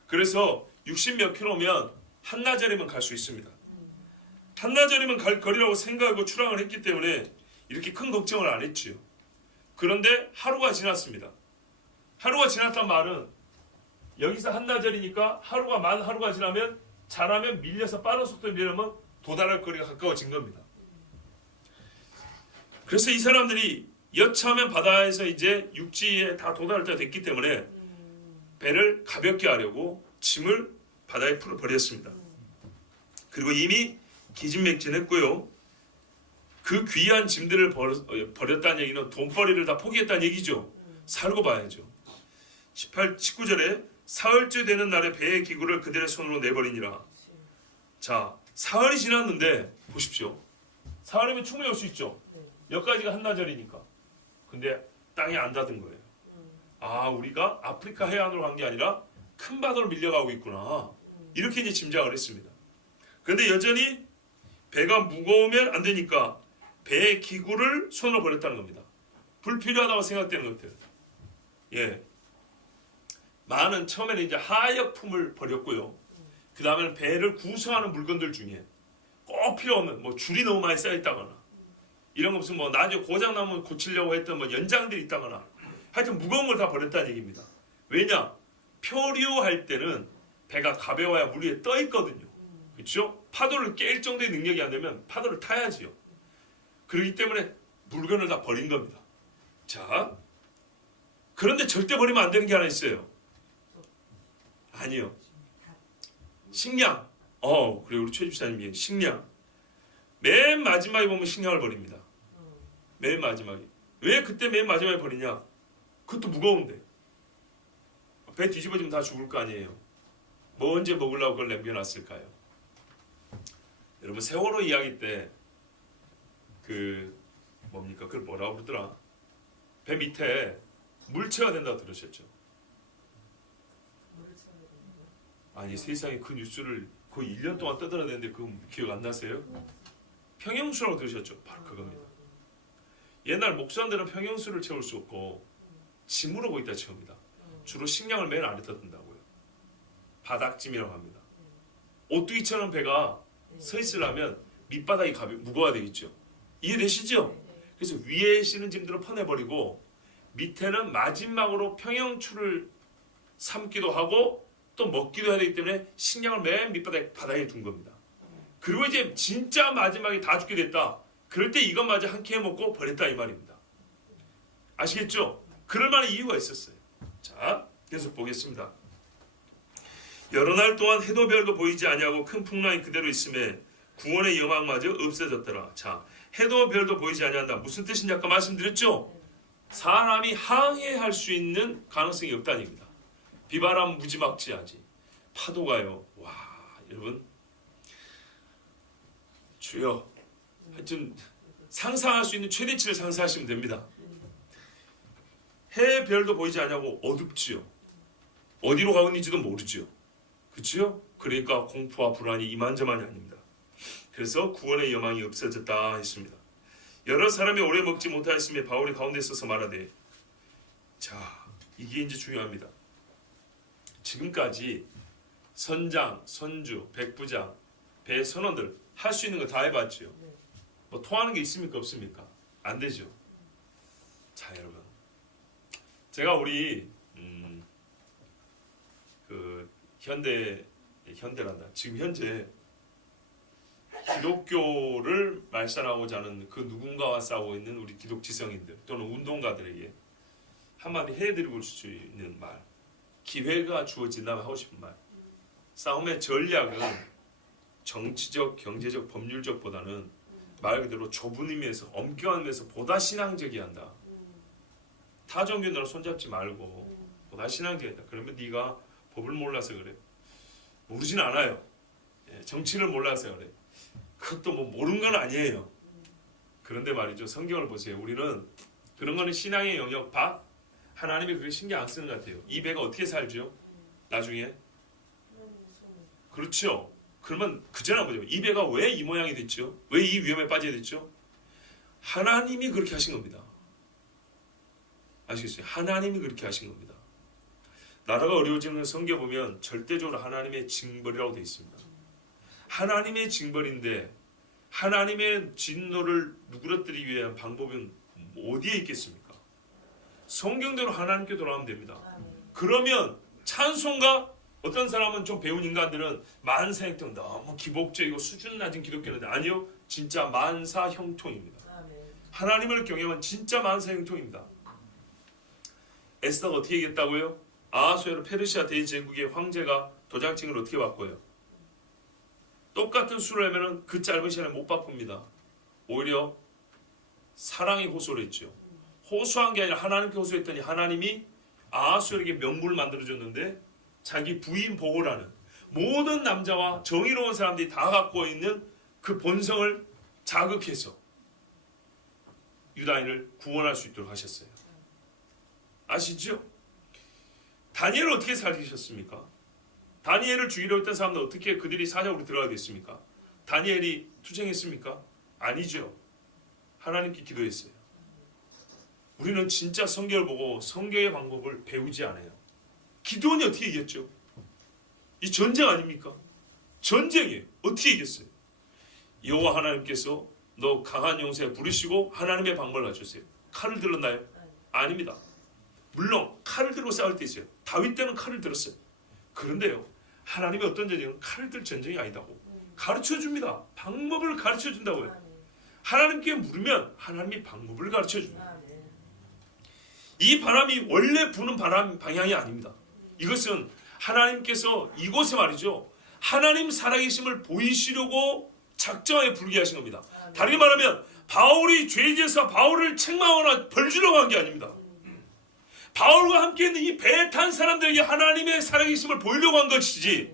그래서 60몇 킬로면 한나절이면 갈 수 있습니다. 한나절이면 갈 거리라고 생각하고 출항을 했기 때문에 이렇게 큰 걱정을 안 했지요. 그런데 하루가 지났습니다. 하루가 지났단 말은 여기서 한나절이니까 하루가 만 하루가 지나면 잘하면 밀려서 빠른 속도로 밀려면 도달할 거리가 가까워진 겁니다. 그래서 이 사람들이 여차하면 바다에서 이제 육지에 다 도달할 때가 됐기 때문에 배를 가볍게 하려고 짐을 바다에 풀어버렸습니다. 그리고 이미 기진맥진했고요. 그 귀한 짐들을 버렸다는 얘기는 돈벌이를 다 포기했다는 얘기죠. 살고 봐야죠. 19절에 사흘째 되는 날에 배의 기구를 그들의 손으로 내버리니라. 자, 사흘이 지났는데 보십시오. 사흘이면 충분히 올 수 있죠. 여기까지가 한나절이니까. 근데 땅이 안 닿은 거예요. 아, 우리가 아프리카 해안으로 간 게 아니라 큰 바다로 밀려가고 있구나. 이렇게 이제 짐작을 했습니다. 그런데 여전히 배가 무거우면 안 되니까 배의 기구를 손으로 버렸다는 겁니다. 불필요하다고 생각되는 것들. 예. 많은 처음에는 이제 하역품을 버렸고요. 그 다음에는 배를 구성하는 물건들 중에 꼭 필요 없는 뭐 줄이 너무 많이 쌓여 있다거나 이런 거 무슨 뭐 나중에 고장 나면 고치려고 했던 뭐 연장들이 있다거나 하여튼 무거운 걸 다 버렸다는 얘기입니다. 왜냐? 표류할 때는 배가 가벼워야 물 위에 떠 있거든요. 그렇죠? 파도를 깰 정도의 능력이 안 되면 파도를 타야지요. 그렇기 때문에 물건을 다 버린 겁니다. 자, 그런데 절대 버리면 안 되는 게 하나 있어요. 아니요. 식량. 그래 우리 최 집사님이 식량. 맨 마지막에 보면 식량을 버립니다. 맨 마지막에. 왜 그때 맨 마지막에 버리냐? 그것도 무거운데. 배 뒤집어지면 다 죽을 거 아니에요. 뭐 언제 먹으려고 그걸 남겨놨을까요? 여러분 세월호 이야기 때 그 뭡니까? 그걸 뭐라고 그러더라? 배 밑에 물체가 된다고 들으셨죠? 아니 세상에 그 뉴스를 거의 1년 동안 떠들어냈는데 그거 기억 안 나세요? 평형수라고 들으셨죠? 바로 그겁니다. 옛날 목사님들은 평형수를 채울 수 없고 짐으로 거기다 채웁니다. 주로 식량을 맨 아래다 둔다고요. 바닥짐이라고 합니다. 오뚜기처럼 배가 서 있으려면 밑바닥이 무거워야 되겠죠. 이해되시죠? 그래서 위에 실은 짐들을 퍼내버리고 밑에는 마지막으로 평형추를 삶기도 하고 또 먹기도 해야 되기 때문에 식량을 맨 밑바닥에 둔 겁니다. 그리고 이제 진짜 마지막에 다 죽게 됐다. 그럴 때 이것마저 한 끼 해먹고 버렸다 이 말입니다. 아시겠죠? 그럴 만한 이유가 있었어요. 자, 계속 보겠습니다. 여러 날 동안 해도 별도 보이지 아니하고 큰 풍랑이 그대로 있음에 구원의 영광마저 없어졌더라. 자, 해도 별도 보이지 아니한다. 무슨 뜻인지 아까 말씀드렸죠? 사람이 항해할 수 있는 가능성이 없다는 얘기입니다. 비바람 무지막지하지. 파도가요. 와, 여러분. 주여. 하여튼 상상할 수 있는 최대치를 상상하시면 됩니다. 해 별도 보이지 않냐고 어둡지요. 어디로 가고 있는지도 모르지요. 그렇죠? 그러니까 공포와 불안이 이만저만이 아닙니다. 그래서 구원의 여망이 없어졌다 했습니다. 여러 사람이 오래 먹지 못하였으며 바울이 가운데 서서 말하되, 자, 이게 이제 중요합니다. 지금까지 선장, 선주, 백부장, 배 선원들 할 수 있는 거 다 해봤죠. 뭐 통하는 게 있습니까 없습니까? 안 되죠. 자, 여러분, 제가 우리 그 현대란다. 지금 현재 기독교를 말살하고자 하는 그 누군가와 싸우고 있는 우리 기독지성인들 또는 운동가들에게 한마디 해드리고 수 있는 말, 기회가 주어진다면 하고 싶은 말. 싸움의 전략은 정치적, 경제적, 법률적보다는 말 그대로 좁은 의미에서, 엄격한 의미에서 보다 신앙적이야 한다. 타 종교들은 손잡지 말고 보다 신앙적이다. 그러면 네가 법을 몰라서 그래. 모르진 않아요. 정치를 몰라서 그래. 그것도 뭐 모르는 건 아니에요. 그런데 말이죠. 성경을 보세요. 우리는 그런 거는 신앙의 영역 밖, 하나님이 그게 신경 안 쓰는 것 같아요. 이 배가 어떻게 살죠? 나중에? 그렇죠. 그러면 그전에 보죠. 이 배가 왜 이 모양이 됐죠? 왜 이 위험에 빠지게 됐죠? 하나님이 그렇게 하신 겁니다. 아시겠어요? 하나님이 그렇게 하신 겁니다. 나라가 어려워지는 성경 보면 절대적으로 하나님의 징벌이라고 되어 있습니다. 하나님의 징벌인데 하나님의 진노를 누그러뜨리기 위한 방법은 어디에 있겠습니까? 성경대로 하나님께 돌아가면 됩니다. 그러면 찬송가, 어떤 사람은 좀 배운 인간들은 만사형통, 너무 기복적이고 수준 낮은 기독교인데 아니요, 진짜 만사형통입니다. 하나님을 경외하면 진짜 만사형통입니다. 에스더가 어떻게 얘기했다고요? 아하수에로 페르시아 대제국의 황제가 도장증을 어떻게 바꿔요? 똑같은 수를 하면 그 짧은 시간에 못 바꿉니다. 오히려 사랑이 호소를 했죠. 호소한 게 아니라 하나님께 호소했더니 하나님이 아하수에게 명부를 만들어줬는데 자기 부인 보호라는 모든 남자와 정의로운 사람들이 다 갖고 있는 그 본성을 자극해서 유다인을 구원할 수 있도록 하셨어요. 아시죠? 다니엘을 어떻게 살리셨습니까? 다니엘을 죽이려 했던 사람들 어떻게 그들이 사적으로 들어가게 됐습니까? 다니엘이 투쟁했습니까? 아니죠. 하나님께 기도했어요. 우리는 진짜 성경을 보고 성경의 방법을 배우지 않아요. 기도원이 어떻게 이겼죠? 이 전쟁 아닙니까? 전쟁이에요. 어떻게 이겼어요? 여호와 하나님께서 너 강한 용사에 부르시고 하나님의 방법을 가르쳤어요. 칼을 들었나요? 아닙니다. 물론 칼을 들고 싸울 때 있어요. 다윗 때는 칼을 들었어요. 그런데요, 하나님의 어떤 전쟁은 칼을 들 전쟁이 아니다고 가르쳐줍니다. 방법을 가르쳐준다고요. 하나님께 물으면 하나님이 방법을 가르쳐줍니다. 이 바람이 원래 부는 바람 방향이 아닙니다. 이것은 하나님께서 이곳에 말이죠, 하나님 살아계심을 보이시려고 작정하에 부르게 하신 겁니다. 다르게 말하면 바울이 죄지어서 바울을 책망하거나 벌 주려고 한 게 아닙니다. 바울과 함께 있는 이 배에 탄 사람들에게 하나님의 살아계심을 보이려고 한 것이지,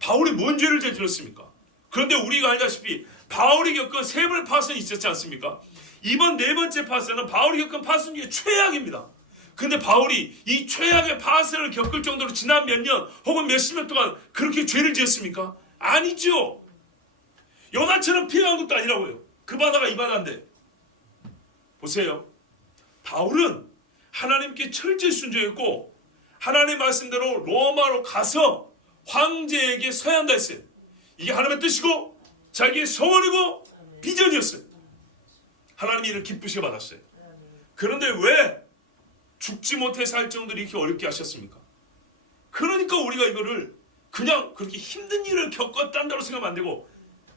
바울이 뭔 죄를 저질렀습니까? 그런데 우리가 알다시피 바울이 겪은 세 번의 파선이 있었지 않습니까? 이번 네 번째 파선은 바울이 겪은 파선 중에 최악입니다. 근데 바울이 이 최악의 파선을 겪을 정도로 지난 몇 년 혹은 몇십 년 동안 그렇게 죄를 지었습니까? 아니죠. 요나처럼 피해간 것도 아니라고요. 그 바다가 이 바다인데. 보세요. 바울은 하나님께 철저히 순종했고 하나님의 말씀대로 로마로 가서 황제에게 서야 한다 했어요. 이게 하나님의 뜻이고 자기의 소원이고 비전이었어요. 하나님이 이를 기쁘시게 받았어요. 그런데 왜 죽지 못해 살 정도로 이렇게 어렵게 하셨습니까? 그러니까 우리가 이거를 그냥 그렇게 힘든 일을 겪었단다고 생각하면 안 되고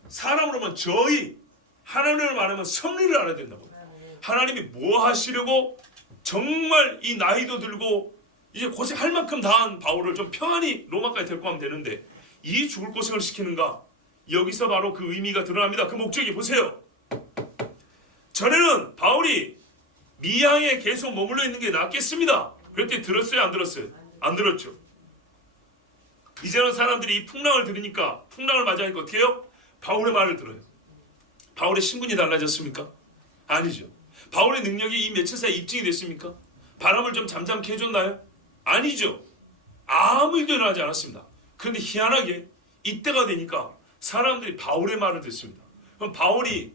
사람으로만 저희 하나님을 말하면 섭리를 알아야 된다고. 하나님이 뭐 하시려고 정말 이 나이도 들고 이제 고생할 만큼 다한 바울을 좀 평안히 로마까지 데리고 가면 되는데 이 죽을 고생을 시키는가? 여기서 바로 그 의미가 드러납니다. 그 목적이 보세요. 전에는 바울이 미향에 계속 머물러 있는 게 낫겠습니다. 그랬더니 들었어요? 안 들었어요? 안 들었죠. 이제는 사람들이 이 풍랑을 들으니까 풍랑을 맞이하니까 어떻게 해요? 바울의 말을 들어요. 바울의 신분이 달라졌습니까? 아니죠. 바울의 능력이 이 며칠 사이에 입증이 됐습니까? 바람을 좀 잠잠케 해줬나요? 아니죠. 아무 일도 일어나지 않았습니다. 그런데 희한하게 이때가 되니까 사람들이 바울의 말을 듣습니다. 그럼 바울이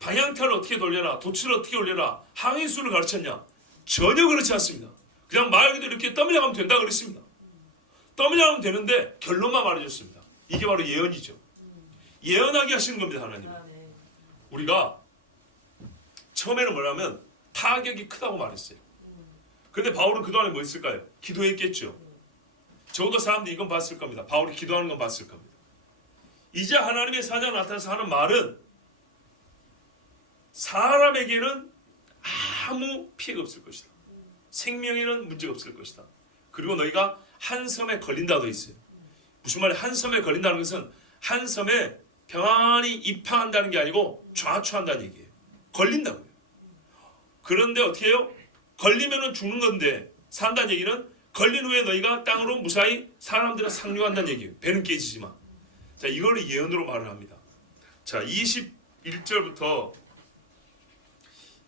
방향타를 어떻게 돌려라, 도치를 어떻게 올려라, 항해수를 가르쳤냐? 전혀 그렇지 않습니다. 그냥 말 그대로 이렇게 떠밀려가면 된다 그랬습니다. 떠밀려가면 되는데 결론만 말해줬습니다. 이게 바로 예언이죠. 예언하게 하시는 겁니다. 하나님. 우리가 처음에는 뭐냐면 타격이 크다고 말했어요. 그런데 바울은 그동안에 뭐 했을까요? 기도했겠죠. 적어도 사람들이 이건 봤을 겁니다. 바울이 기도하는 건 봤을 겁니다. 이제 하나님의 사자가 나타나서 하는 말은 사람에게는 아무 피해가 없을 것이다. 생명에는 문제가 없을 것이다. 그리고 너희가 한 섬에 걸린다고 되어 있어요. 무슨 말이에요? 한 섬에 걸린다는 것은 한 섬에 평안히 입항한다는 게 아니고 좌초한다는 얘기예요. 걸린다고요. 그런데 어떻게 해요? 걸리면은 죽는 건데 산다는 얘기는 걸린 후에 너희가 땅으로 무사히 사람들을 상륙한다는 얘기예요. 배는 깨지지만. 자, 이거를 예언으로 말을 합니다. 자, 21절부터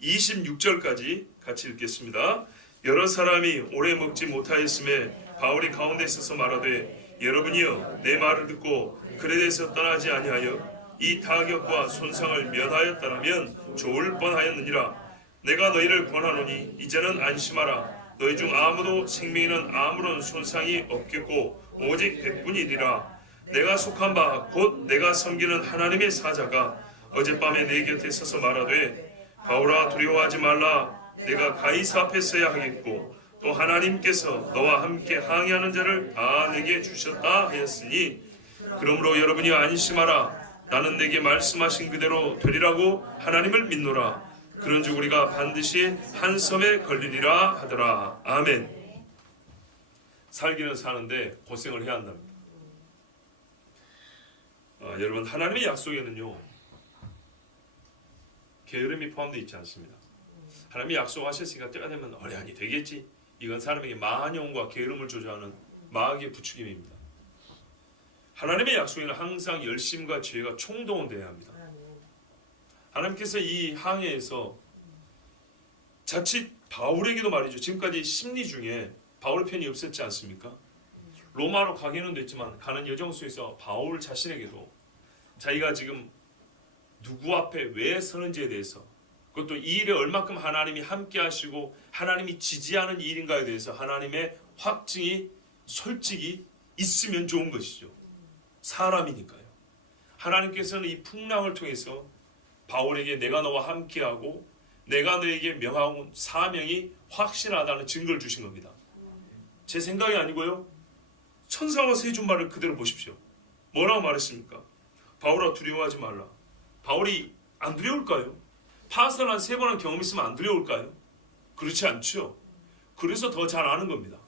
26절까지 같이 읽겠습니다. 여러 사람이 오래 먹지 못하였음에 바울이 가운데 있어서 말하되 여러분이여 내 말을 듣고 그레데에서 떠나지 아니하여 이 타격과 손상을 면하였다라면 좋을 뻔하였느니라. 내가 너희를 권하노니 이제는 안심하라. 너희 중 아무도 생명에는 아무런 손상이 없겠고 오직 백분이리라. 내가 속한 바 곧 내가 섬기는 하나님의 사자가 어젯밤에 내 곁에 서서 말하되 바울아 두려워하지 말라. 내가 가이사 앞에 서야 하겠고 또 하나님께서 너와 함께 항해하는 자를 다 내게 주셨다 하였으니 그러므로 여러분이 안심하라. 나는 내게 말씀하신 그대로 되리라고 하나님을 믿노라. 그런즉 우리가 반드시 한 섬에 걸리리라 하더라. 아멘. 살기는 사는데 고생을 해야 한답니다. 여러분 하나님의 약속에는요 게으름이 포함되어 있지 않습니다. 하나님이 약속하셨으니까 때가 되면 어련히 되겠지. 이건 사람에게 만용과 게으름을 조장하는 마귀의 부추김입니다. 하나님의 약속에는 항상 열심과 지혜가 총동원되어야 합니다. 하나님께서 이 항해에서 자칫 바울에게도 말이죠. 지금까지 심리 중에 바울 편이 없었지 않습니까? 로마로 가기는 됐지만 가는 여정 속에서 바울 자신에게도 자기가 지금 누구 앞에 왜 서는지에 대해서 그것도 이 일에 얼마큼 하나님이 함께 하시고 하나님이 지지하는 일인가에 대해서 하나님의 확증이 솔직히 있으면 좋은 것이죠. 사람이니까요. 하나님께서는 이 풍랑을 통해서 바울에게 내가 너와 함께하고 내가 너에게 명하온 사명이 확실하다는 증거를 주신 겁니다. 제 생각이 아니고요. 천사가 세준 말을 그대로 보십시오. 뭐라고 말했습니까? 바울아 두려워하지 말라. 바울이 안 두려울까요? 파선을 한 3번 경험 있으면 안 두려울까요? 그렇지 않죠. 그래서 더 잘 아는 겁니다.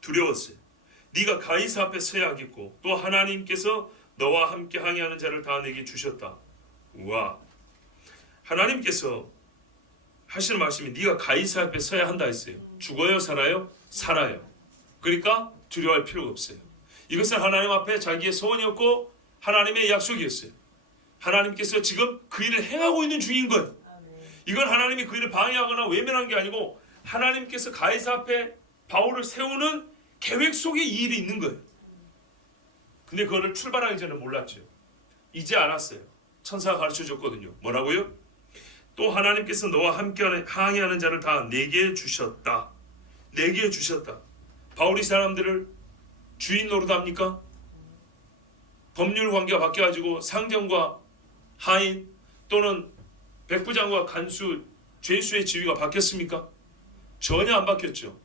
두려웠어요. 네가 가이사 앞에 서야 하겠고 또 하나님께서 너와 함께 항해하는 자를 다 내게 주셨다. 우와. 하나님께서 하시는 말씀이 네가 가이사 앞에 서야 한다 했어요. 죽어요? 살아요? 살아요. 그러니까 두려워할 필요가 없어요. 이것은 하나님 앞에 자기의 소원이었고 하나님의 약속이었어요. 하나님께서 지금 그 일을 행하고 있는 중인 거예요. 이건 하나님이 그 일을 방해하거나 외면한 게 아니고 하나님께서 가이사 앞에 바울을 세우는 계획 속에 이 일이 있는 거예요. 근데 그거를 출발하기 전에 몰랐죠. 이제 알았어요. 천사가 가르쳐줬거든요. 뭐라고요? 또 하나님께서 너와 함께 항해하는 자를 다 내게 주셨다. 내게 주셨다. 바울이 사람들을 주인 노릇합니까? 법률 관계가 바뀌어가지고 상정과 하인 또는 백부장과 간수, 죄수의 지위가 바뀌었습니까? 전혀 안 바뀌었죠.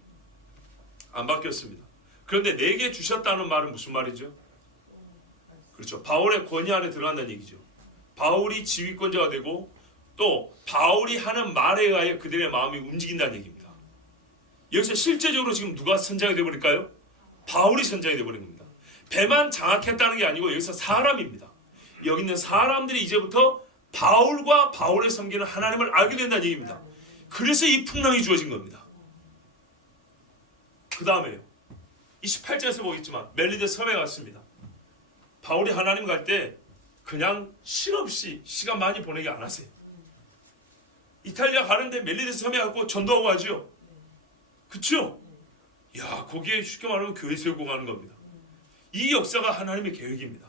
안 바뀌었습니다. 그런데 내게 주셨다는 말은 무슨 말이죠? 그렇죠. 바울의 권위 안에 들어간다는 얘기죠. 바울이 지휘권자가 되고 또 바울이 하는 말에 의하여 그들의 마음이 움직인다는 얘기입니다. 여기서 실제적으로 지금 누가 선장이 되어버릴까요? 바울이 선장이 되어버린 겁니다. 배만 장악했다는 게 아니고 여기서 사람입니다. 여기 있는 사람들이 이제부터 바울과 바울의 섬기는 하나님을 알게 된다는 얘기입니다. 그래서 이 풍랑이 주어진 겁니다. 그 다음에요. 28절에서 보겠지만 멜리데 섬에 갔습니다. 바울이 하나님 갈 때 그냥 실없이 시간 많이 보내게 안 하세요. 이탈리아 가는데 멜리데 섬에 가고 전도하고 하죠. 그쵸? 야, 거기에 쉽게 말하면 교회 세우고 가는 겁니다. 이 역사가 하나님의 계획입니다.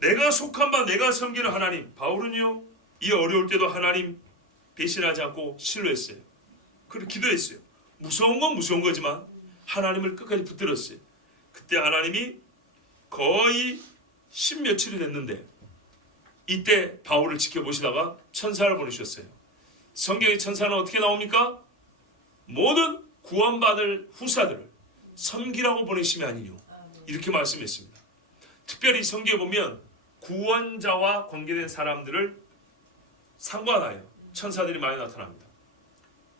내가 속한 바 내가 섬기는 하나님. 바울은요 이 어려울 때도 하나님 배신하지 않고 신뢰했어요. 그리고 기도했어요. 무서운 건 무서운 거지만 하나님을 끝까지 붙들었어요. 그때 하나님이 거의 10며칠이 됐는데 이때 바울을 지켜보시다가 천사를 보내셨어요. 성경의 천사는 어떻게 나옵니까? 모든 구원받을 후사들을 섬기라고 보내심이 아니뇨. 이렇게 말씀했습니다. 특별히 성경에 보면 구원자와 관계된 사람들을 상관하여 천사들이 많이 나타납니다.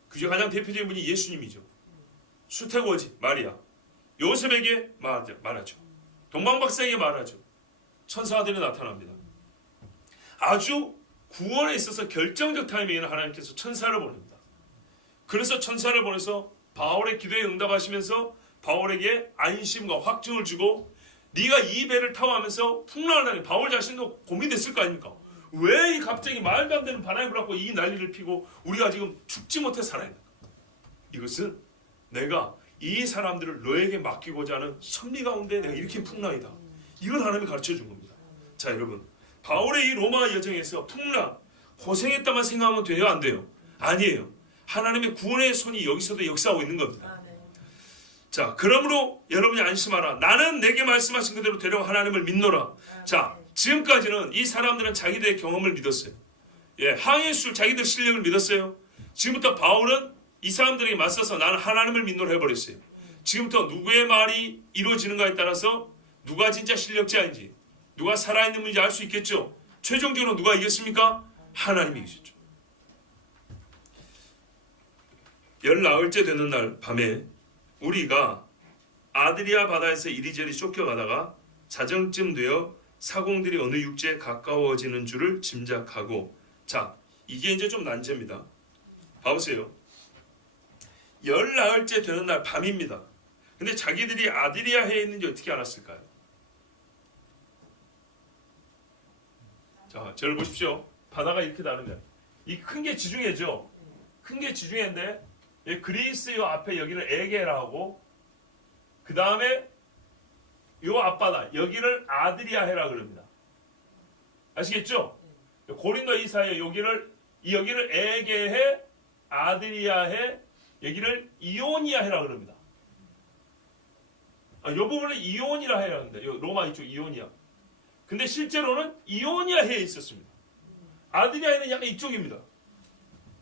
그중 가장 대표적인 분이 예수님이죠. 수태고지 마리아, 요셉에게 말하죠. 동방박사에게 말하죠. 천사들이 나타납니다. 아주 구원에 있어서 결정적 타이밍에는 하나님께서 천사를 보냅니다. 그래서 천사를 보내서 바울의 기도에 응답하시면서 바울에게 안심과 확증을 주고 네가 이 배를 타고 하면서 풍랑을 당해 바울 자신도 고민됐을 거 아닙니까? 왜 갑자기 말도 안 되는 바람이 불었고 이 난리를 피고 우리가 지금 죽지 못해 살아야 합니까? 이것은 내가 이 사람들을 너에게 맡기고자 하는 섭리 가운데 내가 일으킨 풍랑이다. 이걸 하나님이 가르쳐 준 겁니다. 자, 여러분, 바울의 이 로마 여정에서 풍랑 고생했다만 생각하면 돼요? 안 돼요? 아니에요. 하나님의 구원의 손이 여기서도 역사하고 있는 겁니다. 자, 그러므로 여러분이 안심하라. 나는 내게 말씀하신 그대로 되려 하나님을 믿노라. 자, 지금까지는 이 사람들은 자기들의 경험을 믿었어요. 예, 항해술 자기들 실력을 믿었어요. 지금부터 바울은 이 사람들에게 맞서서 나는 하나님을 믿노라 해버렸어요. 지금부터 누구의 말이 이루어지는가에 따라서 누가 진짜 실력자인지 누가 살아있는 분인지 알 수 있겠죠. 최종적으로 누가 이겼습니까? 하나님이 이기셨죠. 열 나흘째 되는 날 밤에 우리가 아드리아 바다에서 이리저리 쫓겨가다가 자정쯤 되어 사공들이 어느 육지에 가까워지는 줄을 짐작하고, 자, 이게 이제 좀 난제입니다. 봐보세요. 열 나흘째 되는 날 밤입니다. 근데 자기들이 아드리아해에 있는지 어떻게 알았을까요? 자, 저를 보십시오. 바다가 이렇게 다른 거예요. 이 큰 게 지중해죠. 큰 게 지중해인데 그리스 요 앞에 여기를 에게라 하고 그 다음에 요 앞바다 여기를 아드리아해라 그럽니다. 아시겠죠? 고린도 이 사이에 여기를 에게해, 아드리아해, 여기를 이오니아해라 그럽니다. 요 부분을 이오니라 해라 합니다. 요 로마 이쪽 이오니아. 근데 실제로는 이오니아해에 있었습니다. 아드리아해는 약간 이쪽입니다.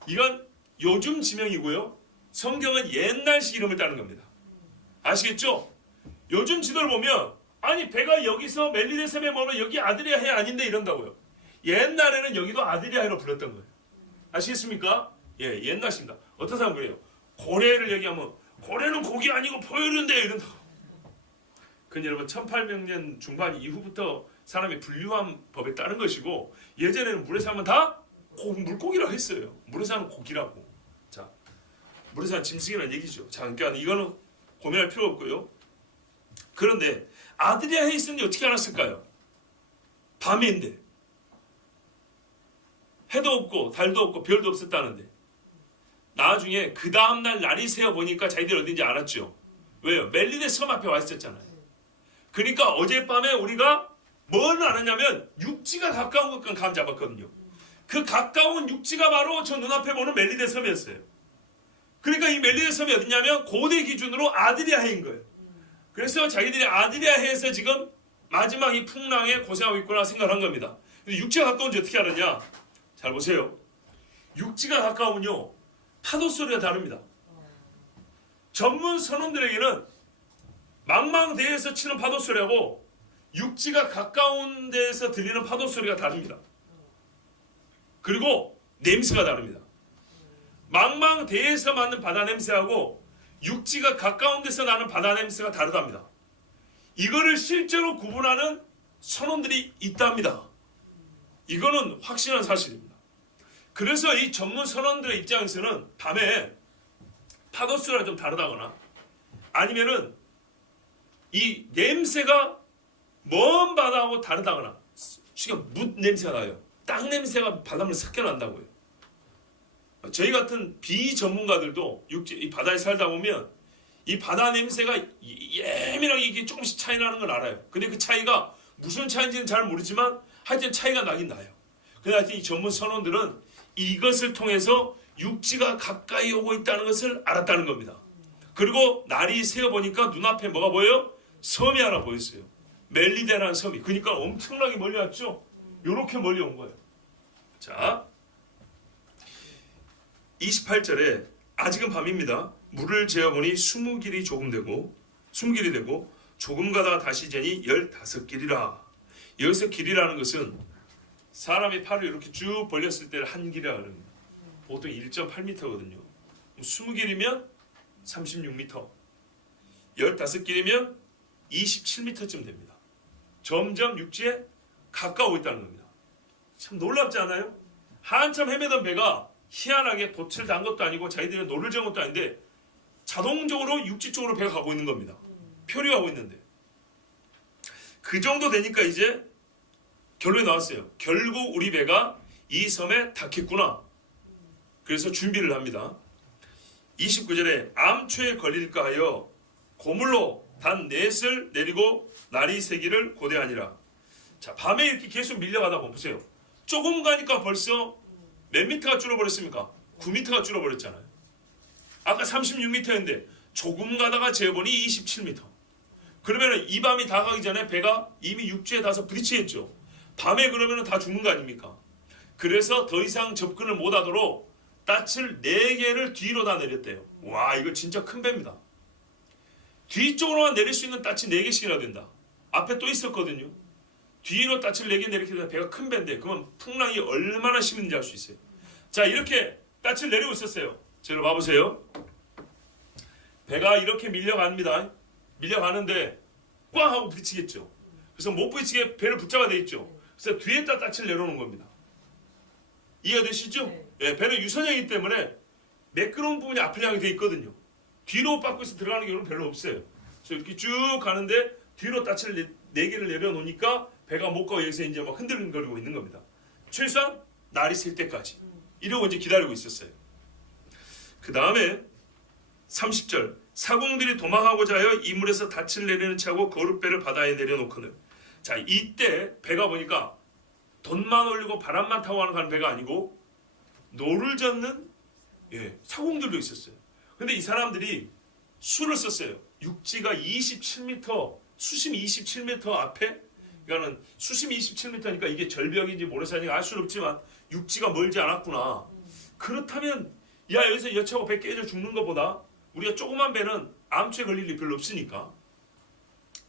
이건 요즘 지명이고요. 성경은 옛날식 이름을 따는 겁니다. 아시겠죠? 요즘 지도를 보면 아니 배가 여기서 멜리데 섬에 머면 여기 아드리아해 아닌데 이런다고요. 옛날에는 여기도 아드리아해로 불렀던 거예요. 아시겠습니까? 예, 옛날식입니다. 어떤 사람은 그래요. 고래를 얘기하면 고래는 고기 아니고 포유류인데 이런다고. 그건 여러분 1800년 중반 이후부터 사람이 분류한 법에 따른 것이고 예전에는 물에 사면 다 물고기라고 했어요. 물에 사는 고기라고. 자, 물에 사는 짐승이라는 얘기죠. 자, 그러니까 이거는 고민할 필요 없고요. 그런데 아드리아해에 있었는지 어떻게 알았을까요? 밤인데 해도 없고 달도 없고 별도 없었다는데 나중에 그 다음날 날이 새어 보니까 자기들이 어딘지 알았죠. 왜요? 멜리네 섬 앞에 와 있었잖아요. 그러니까 어젯밤에 우리가 뭘 알았냐면 육지가 가까운 것만 감 잡았거든요. 그 가까운 육지가 바로 저 눈앞에 보는 멜리네 섬이었어요. 그러니까 이 멜리네 섬이 어디냐면 고대 기준으로 아드리아해인 거예요. 그래서 자기들이 아드리아해에서 지금 마지막 이 풍랑에 고생하고 있구나 생각한 겁니다. 근데 육지가 가까운지 어떻게 알았냐? 잘 보세요. 육지가 가까우면요 파도 소리가 다릅니다. 전문 선원들에게는 망망대해에서 치는 파도 소리하고 육지가 가까운 데에서 들리는 파도 소리가 다릅니다. 그리고 냄새가 다릅니다. 망망대해에서 맡는 바다 냄새하고 육지가 가까운 데서 나는 바다 냄새가 다르답니다. 이거를 실제로 구분하는 선원들이 있답니다. 이거는 확실한 사실입니다. 그래서 이 전문 선원들의 입장에서는 밤에 파도 소리가 좀 다르다거나 아니면은 이 냄새가 먼 바다하고 다르다거나 쉽게 묻 냄새가 나요. 땅 냄새가 바닷물에 섞여 난다고요. 저희 같은 비전문가들도 이 바다에 살다 보면 이 바다 냄새가 예민하게 이게 조금씩 차이 나는 걸 알아요. 근데 그 차이가 무슨 차이인지는 잘 모르지만 하여튼 차이가 나긴 나요. 근데 하여튼 이 전문 선원들은 이것을 통해서 육지가 가까이 오고 있다는 것을 알았다는 겁니다. 그리고 날이 새어 보니까 눈앞에 뭐가 보여요? 섬이 하나 보였어요. 멜리데라는 섬이. 그러니까 엄청나게 멀리 왔죠. 이렇게 멀리 온 거예요. 자, 28절에 아직은 밤입니다. 물을 재어보니 20길이 되고 조금 가다가 다시 재니 15길이라. 여기서 길이라는 것은 사람이 팔을 이렇게 쭉 벌렸을 때를 한 길이라고 합니다. 보통 1.8m거든요. 20길이면 36m, 15길이면 27m쯤 됩니다. 점점 육지에 가까우고 있다는 겁니다. 참 놀랍지 않아요? 한참 헤매던 배가 희한하게 돛을 단 것도 아니고 자기들이 노를 저은 것도 아닌데 자동적으로 육지 쪽으로 배가 가고 있는 겁니다. 표류하고 있는데 그 정도 되니까 이제 결론이 나왔어요. 결국 우리 배가 이 섬에 닿겠구나. 그래서 준비를 합니다. 29절에 암초에 걸릴까 하여 고물로 단 넷을 내리고 날이 새기를 고대하니라. 자, 밤에 이렇게 계속 밀려가다 보면 보세요. 조금 가니까 벌써 몇 미터가 줄어버렸습니까? 9미터가 줄어버렸잖아요. 아까 36미터였는데 조금 가다가 재보니 27미터. 그러면 이 밤이 다 가기 전에 배가 이미 육지에 닿아서 부딪히겠죠. 밤에 그러면 다 죽는 거 아닙니까? 그래서 더 이상 접근을 못하도록 닻을 4개를 뒤로 다 내렸대요. 와, 이거 진짜 큰 배입니다. 뒤쪽으로만 내릴 수 있는 닻이 4개씩이나 된다. 앞에 또 있었거든요. 뒤로 닻을 4개 내리게 되면 배가 큰 배인데 그러면 풍랑이 얼마나 심한지 알 수 있어요. 자, 이렇게 닻을 내리고 있었어요. 저를 봐보세요. 배가 이렇게 밀려갑니다. 밀려가는데 꽝 하고 부딪히겠죠. 그래서 못 부딪히게 배를 붙잡아야 되겠죠. 그래서 뒤에다 닻을 내려놓은 겁니다. 이해되시죠? 네, 배는 유선형이기 때문에 매끄러운 부분이 앞을 향해 되어 있거든요. 뒤로 빠꾸에서 들어가는 경우는 별로 없어요. 그래서 이렇게 쭉 가는데 뒤로 닻을 4개를 내려놓으니까 배가 못 가고 여기서 이제 막 흔들거리고 있는 겁니다. 최소한 날이 셀 때까지. 이러고 이제 기다리고 있었어요. 그 다음에 30절 사공들이 도망하고자 하여 이물에서 닻을 내리는 차고 거룻배를 바다에 내려놓거늘. 자, 이때 배가 보니까 돈만 올리고 바람만 타고 가는 배가 아니고 노를 젓는 사공들도 있었어요. 근데 이 사람들이 수를 썼어요. 육지가 27m, 수심이 27m 앞에, 그러니까는 수심이 27m니까 이게 절벽인지 모래산인지 알 수는 없지만 육지가 멀지 않았구나. 그렇다면 야, 여기서 여차고 배 깨져 죽는 것보다 우리가 조그만 배는 암초에 걸릴 일이 별로 없으니까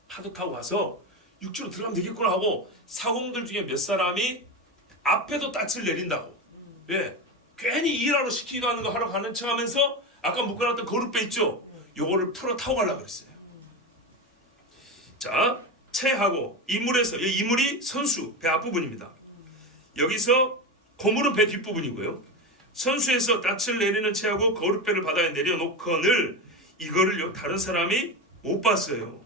파도 타고 가서 육지로 들어가면 되겠구나 하고 사공들 중에 몇 사람이 앞에도 닻을 내린다고. 예, 괜히 일하러 시키기도 하는 거 하러 가는 척 하면서 아까 묶어놨던 거룻배 있죠? 요거를 풀어 타고 가려고 그랬어요. 자, 채하고 이물에서, 이물이 선수, 배 앞부분입니다. 여기서 고물은 배 뒷부분이고요. 선수에서 닻을 내리는 채하고 거룻배를 바다에 내려놓거늘 이거를요 다른 사람이 못 봤어요.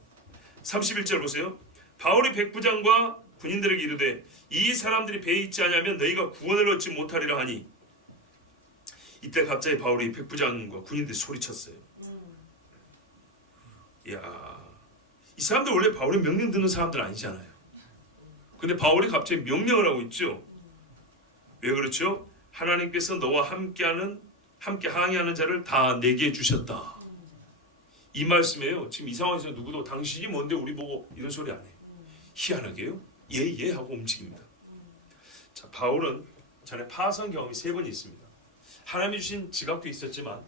31절 보세요. 바울이 백부장과 군인들에게 이르되 이 사람들이 배에 있지 아니하면 너희가 구원을 얻지 못하리라 하니 이때 갑자기 바울이 백부장과 군인들이 소리쳤어요. 이야, 이 사람들 원래 바울의 명령 듣는 사람들 아니잖아요. 근데 바울이 갑자기 명령을 하고 있죠. 왜 그렇죠? 하나님께서 너와 함께 항해하는 자를 다 내게 주셨다. 이 말씀이에요. 지금 이 상황에서 누구도 당신이 뭔데 우리 보고 이런 소리 안 해요. 희한하게요. 예 하고 움직입니다. 자, 바울은 전에 파선 경험이 3번 있습니다. 하나님이 주신 지각도 있었지만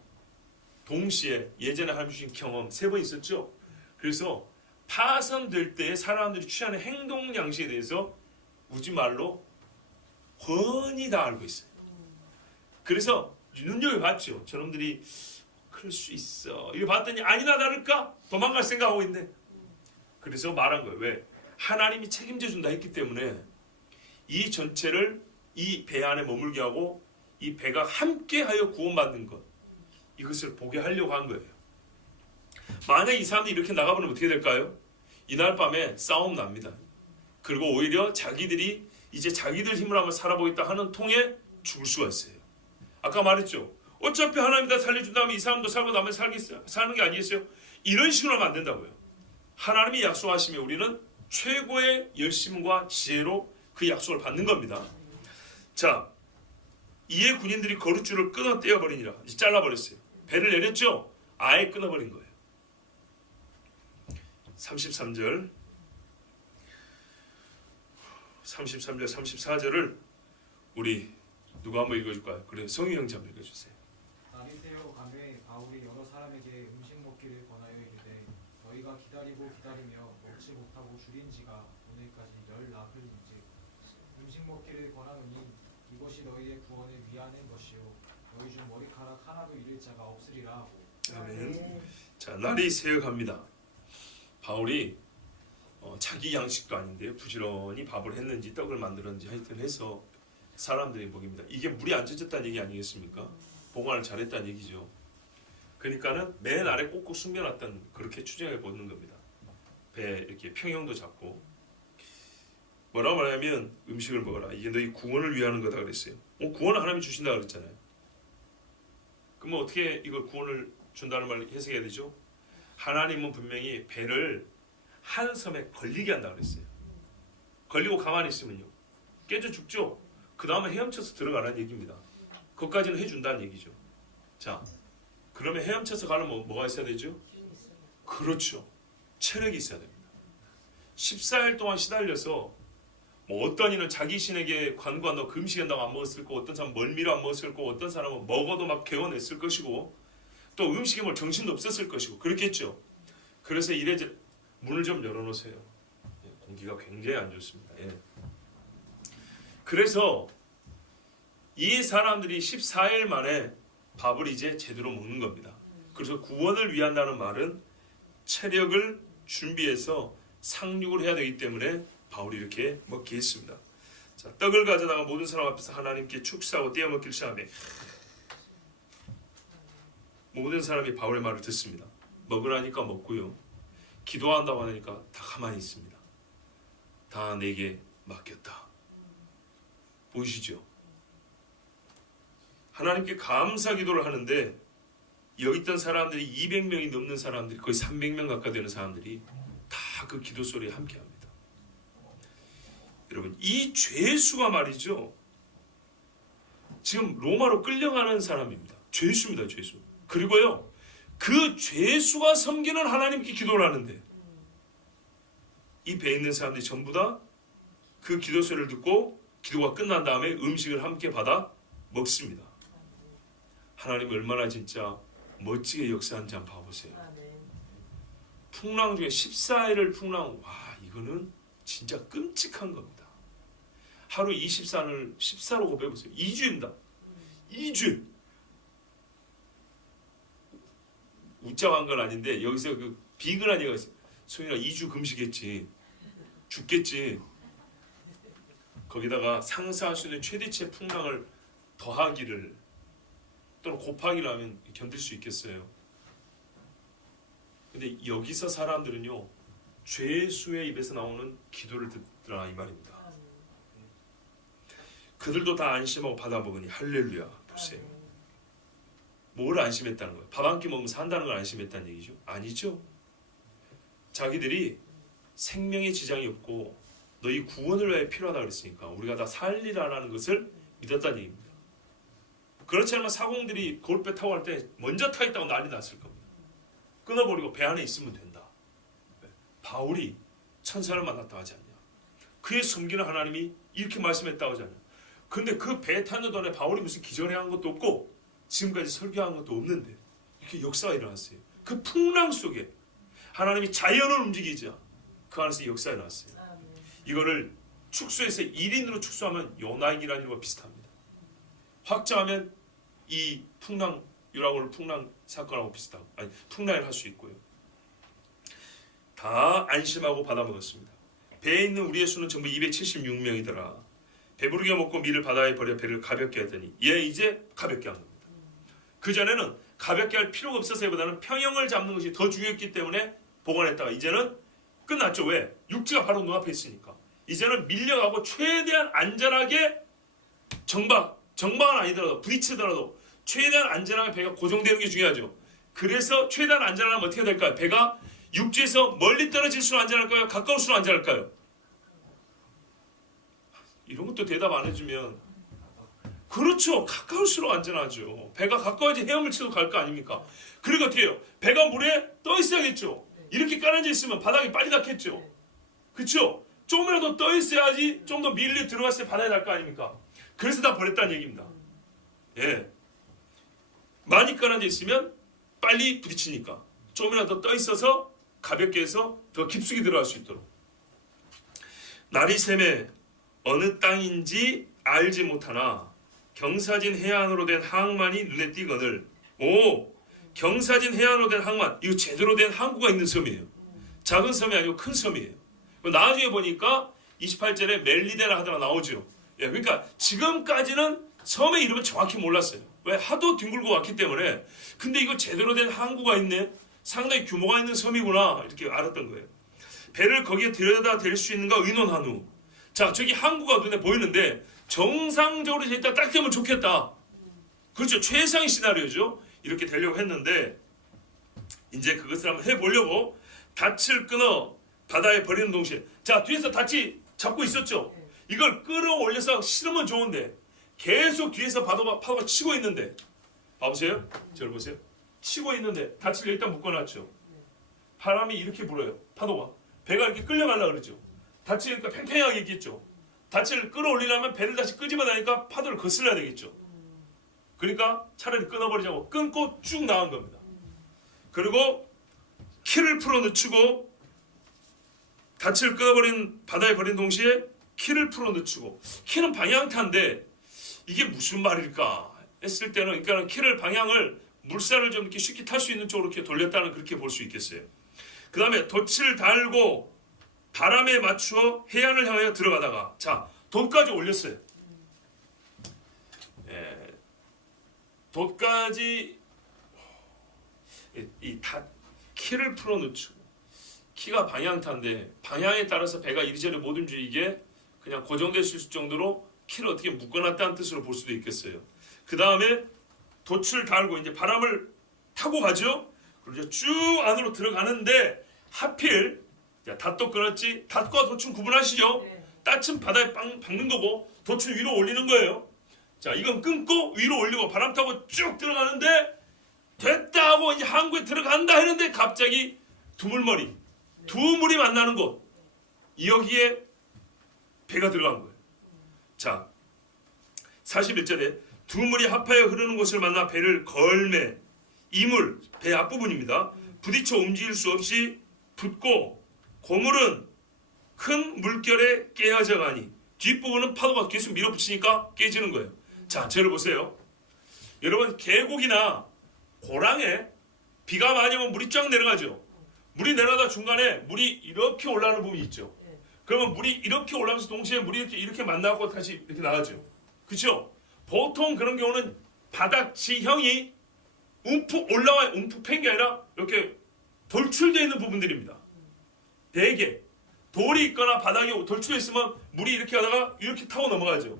동시에 예전에 하나님이 주신 경험 3번 있었죠. 그래서 파선될 때 사람들이 취하는 행동 양식에 대해서 우리말로 훤히 다 알고 있어요. 그래서 눈여겨봤죠. 저놈들이 그럴 수 있어. 이거 봤더니 아니나 다를까 도망갈 생각하고 있네. 그래서 말한 거예요. 왜? 하나님이 책임져 준다 했기 때문에 이 전체를 이 배 안에 머물게 하고 이 배가 함께하여 구원받는 것, 이것을 보게 하려고 한 거예요. 만약 이 사람들이 이렇게 나가버리면 어떻게 될까요? 이날 밤에 싸움 납니다. 그리고 오히려 자기들이 이제 자기들 힘으로 한번 살아보겠다 하는 통에 죽을 수가 있어요. 아까 말했죠. 어차피 하나님이 다 살려준다면 이 사람도 살고 나면 사는 게 아니겠어요? 이런 식으로 하면 안 된다고요. 하나님이 약속하시면 우리는 최고의 열심과 지혜로 그 약속을 받는 겁니다. 자, 이에 군인들이 거룻줄을 끊어 떼어버리니라. 잘라버렸어요. 배를 내렸죠? 아예 끊어버린 거예요. 33절 34절을 우리 누가 한번 읽어줄까요? 그래, 성희 형제 한번 읽어주세요. 나리세오 감에 바울이 여러 사람에게 음식 먹기를 권하여 이르되 너희가 기다리고 기다리며 먹지 못하고 줄인 지가 오늘까지 열 나흘인즉 음식 먹기를 권하노니 이것이 너희의 구원을 위하는 것이요 너희 중 머리카락 하나도 잃을 자가 없으리라 하고. 아멘. 자, 날이 새어갑니다. 바울이 자기 양식도 아닌데 부지런히 밥을 했는지 떡을 만들었는지 하여튼 해서 사람들이 먹입니다. 이게 물이 안 젖었다는 얘기 아니겠습니까? 보관을 잘했다는 얘기죠. 그러니까는 맨 아래 꼭꼭 숨겨놨던, 그렇게 추정해 보는 겁니다. 배 이렇게 평형도 잡고 뭐라고 말하냐면 음식을 먹어라. 이게 너희 구원을 위하는 거다 그랬어요. 구원을 하나님이 주신다 그랬잖아요. 그럼 어떻게 이걸 구원을 준다는 말 해석해야 되죠? 하나님은 분명히 배를 한 섬에 걸리게 한다 그랬어요. 걸리고 가만히 있으면요 깨져 죽죠. 그 다음에 헤엄쳐서 들어가라는 얘기입니다. 그것까지는 해준다는 얘기죠. 자, 그러면 헤엄쳐서 가려면 뭐가 있어야 되죠? 그렇죠. 체력이 있어야 됩니다. 14일 동안 시달려서 어떤 이는 자기 신에게 관구한다고 금식한다고 안 먹었을 거고, 어떤 사람은 멀미로 안 먹었을 거고, 어떤 사람은 먹어도 막 개워냈을 것이고, 또 음식에 뭘 정신도 없었을 것이고 그렇겠죠. 그래서 이래저래 문을 좀 열어놓으세요. 공기가 굉장히 안 좋습니다. 예. 그래서 이 사람들이 14일 만에 밥을 이제 제대로 먹는 겁니다. 그래서 구원을 위한다는 말은 체력을 준비해서 상륙을 해야 되기 때문에 바울이 이렇게 먹게 했습니다. 자, 떡을 가져다가 모든 사람 앞에서 하나님께 축사하고 떼어 먹기를 시작하며 모든 사람이 바울의 말을 듣습니다. 먹으라니까 먹고요. 기도한다고 하니까 다 가만히 있습니다. 다 내게 맡겼다. 보이시죠? 하나님께 감사 기도를 하는데 여기 있던 사람들이 200명이 넘는 사람들이, 거의 300명 가까이 되는 사람들이 다 그 기도 소리에 함께합니다. 여러분, 이 죄수가 말이죠, 지금 로마로 끌려가는 사람입니다. 죄수입니다. 죄수. 그리고요, 그 죄수가 섬기는 하나님께 기도를 하는데 이 배에 있는 사람들이 전부 다 그 기도 소리를 듣고 기도가 끝난 다음에 음식을 함께 받아 먹습니다. 하나님이 얼마나 진짜 멋지게 역사하는지 한번 봐보세요. 풍랑 중에 14일을 풍랑, 와, 이거는 진짜 끔찍한 겁니다. 하루 24를 14로 곱해보세요. 2주입니다. 2주. 웃자고 한 건 아닌데 여기서 그 비근한 얘기가 있어요. 소연아 2주 금식했지. 죽겠지. 거기다가 상상할 수 있는 최대치의 풍랑을 더하기를 또는 곱하기를 하면 견딜 수 있겠어요. 근데 여기서 사람들은요 죄수의 입에서 나오는 기도를 듣더라 이 말입니다. 그들도 다 안심하고 받아먹으니 할렐루야. 보세요. 뭘 안심했다는 거예요? 밥 한 끼 먹으면 산다는 걸 안심했다는 얘기죠? 아니죠. 자기들이 생명에 지장이 없고 너희 구원을 위해 필요하다 그랬으니까 우리가 다 살리라는 것을 믿었다는 얘기입니다. 그렇지 않으면 사공들이 겨울배 타고 갈 때 먼저 타겠다고 난리 났을 겁니다. 끊어버리고 배 안에 있으면 된다. 바울이 천사를 만났다 하지 않냐. 그의 섬기는 하나님이 이렇게 말씀했다고 하지 않냐. 근데 그 배 타는 동안에 바울이 무슨 기전을 한 것도 없고 지금까지 설교한 것도 없는데 이렇게 역사가 일어났어요. 그 풍랑 속에 하나님이 자연을 움직이자 그 안에서 역사가 일어났어요. 이거를 축소해서 1인으로 축소하면 요나기라는 일과 비슷합니다. 확장하면 이 풍랑 유라굴 풍랑 사건하고 비슷하고 아니 풍랑을 할 수 있고요. 다 안심하고 받아먹었습니다. 배에 있는 우리의 수는 전부 276명이더라. 배부르게 먹고 밀을 바다에 버려 배를 가볍게 하더니 얘 이제 가볍게 한 겁니다. 그전에는 가볍게 할 필요가 없어서보다는 평형을 잡는 것이 더 중요했기 때문에 보관했다가 이제는 끝났죠. 왜? 육지가 바로 눈앞에 있으니까. 이제는 밀려가고 최대한 안전하게 정박은 아니더라도 부딪히더라도 최대한 안전하게 배가 고정되는 게 중요하죠. 그래서 최대한 안전하면 어떻게 될까요? 배가 육지에서 멀리 떨어질수록 안전할까요? 가까울수록 안전할까요? 이런 것도 대답 안 해주면 그렇죠. 가까울수록 안전하죠. 배가 가까워야지 헤엄을 치고 갈 거 아닙니까? 그리고 어떻게 해요? 배가 물에 떠 있어야겠죠. 이렇게 깔아져 있으면 바닥이 빨리 닿겠죠. 그렇죠? 조금이라도 떠 있어야지 좀 더 밀리 들어갔을 때 바다에 닿을 거 아닙니까? 그래서 다 버렸다는 얘기입니다. 예. 많이 깔아져 있으면 빨리 부딪히니까 조금이라도 떠 있어서 가볍게 해서 더 깊숙이 들어갈 수 있도록. 날이 새매 어느 땅인지 알지 못하나 경사진 해안으로 된 항만이 눈에 띄거늘. 오, 경사진 해안으로 된 항만. 이거 제대로 된 항구가 있는 섬이에요. 작은 섬이 아니고 큰 섬이에요. 나중에 보니까 28절에 멜리데라 하다가 나오죠. 예, 그러니까 지금까지는 섬의 이름을 정확히 몰랐어요. 왜? 하도 뒹굴고 왔기 때문에. 근데 이거 제대로 된 항구가 있네. 상당히 규모가 있는 섬이구나. 이렇게 알았던 거예요. 배를 거기에 들여다 댈 수 있는가 의논한 후. 자, 저기 항구가 눈에 보이는데 정상적으로 일단 딱 되면 좋겠다. 그렇죠. 최상의 시나리오죠. 이렇게 되려고 했는데 이제 그것을 한번 해보려고 닻을 끊어 바다에 버리는 동시에 자, 뒤에서 닻이 잡고 있었죠. 이걸 끌어올려서 실으면 좋은데 계속 뒤에서 파도가 치고 있는데 봐보세요. 저를 보세요. 치고 있는데 닻을 일단 묶어놨죠. 바람이 이렇게 불어요. 파도가. 배가 이렇게 끌려가려고 그러죠. 닻이 그러니까 팽팽하게 있겠죠. 닻을 끌어올리려면 배를 다시 끄집어 내니까 파도를 거슬러야 되겠죠. 그러니까 차라리 끊어버리자고 끊고 쭉 나간 겁니다. 그리고 키를 풀어 늦추고 닻을 끊어버린 바다에 버린 동시에 키를 풀어 늦추고 키는 방향타인데 이게 무슨 말일까 했을 때는 그러니까 키를 방향을 물살을 좀 이렇게 쉽게 탈 수 있는 쪽으로 이렇게 돌렸다는 그렇게 볼 수 있겠어요. 그 다음에 돛을 달고 바람에 맞추어 해안을 향하여 들어가다가 자 돛까지 올렸어요. 예, 돛까지 키를 풀어 놓치고 키가 방향타인데 방향에 따라서 배가 이리저리 못 움직이게 그냥 고정될 수 있을 정도로 키를 어떻게 묶어놨다는 뜻으로 볼 수도 있겠어요. 그 다음에 돛을 달고 이제 바람을 타고 가죠. 그리고 쭉 안으로 들어가는데 하필 닷도 끊었지. 닷과 돛은 구분하시죠? 닷은 바다에 박는 거고 돛은 위로 올리는 거예요. 자, 이건 끊고 위로 올리고 바람 타고 쭉 들어가는데 됐다 하고 이제 항구에 들어간다 했는데 갑자기 두물머리 두 물이 만나는 곳 여기에 배가 들어간 거예요. 자, 41절에 두 물이 합하여 흐르는 곳을 만나 배를 걸매 이물 배 앞부분입니다. 부딪혀 움직일 수 없이 붙고 고물은 큰 물결에 깨어져 가니 뒷부분은 파도가 계속 밀어붙이니까 깨지는 거예요. 자, 저를 보세요. 여러분 계곡이나 고랑에 비가 많이 오면 물이 쫙 내려가죠. 물이 내려가다 중간에 물이 이렇게 올라가는 부분이 있죠. 그러면 물이 이렇게 올라가면서 동시에 물이 이렇게 만나고 다시 이렇게 나가죠. 그렇죠? 보통 그런 경우는 바닥 지형이 움푹 올라와 움푹 팬 게 아니라 이렇게 돌출되어 있는 부분들입니다. 대개 돌이 있거나 바닥에 돌출해 있으면 물이 이렇게 가다가 이렇게 타고 넘어가죠.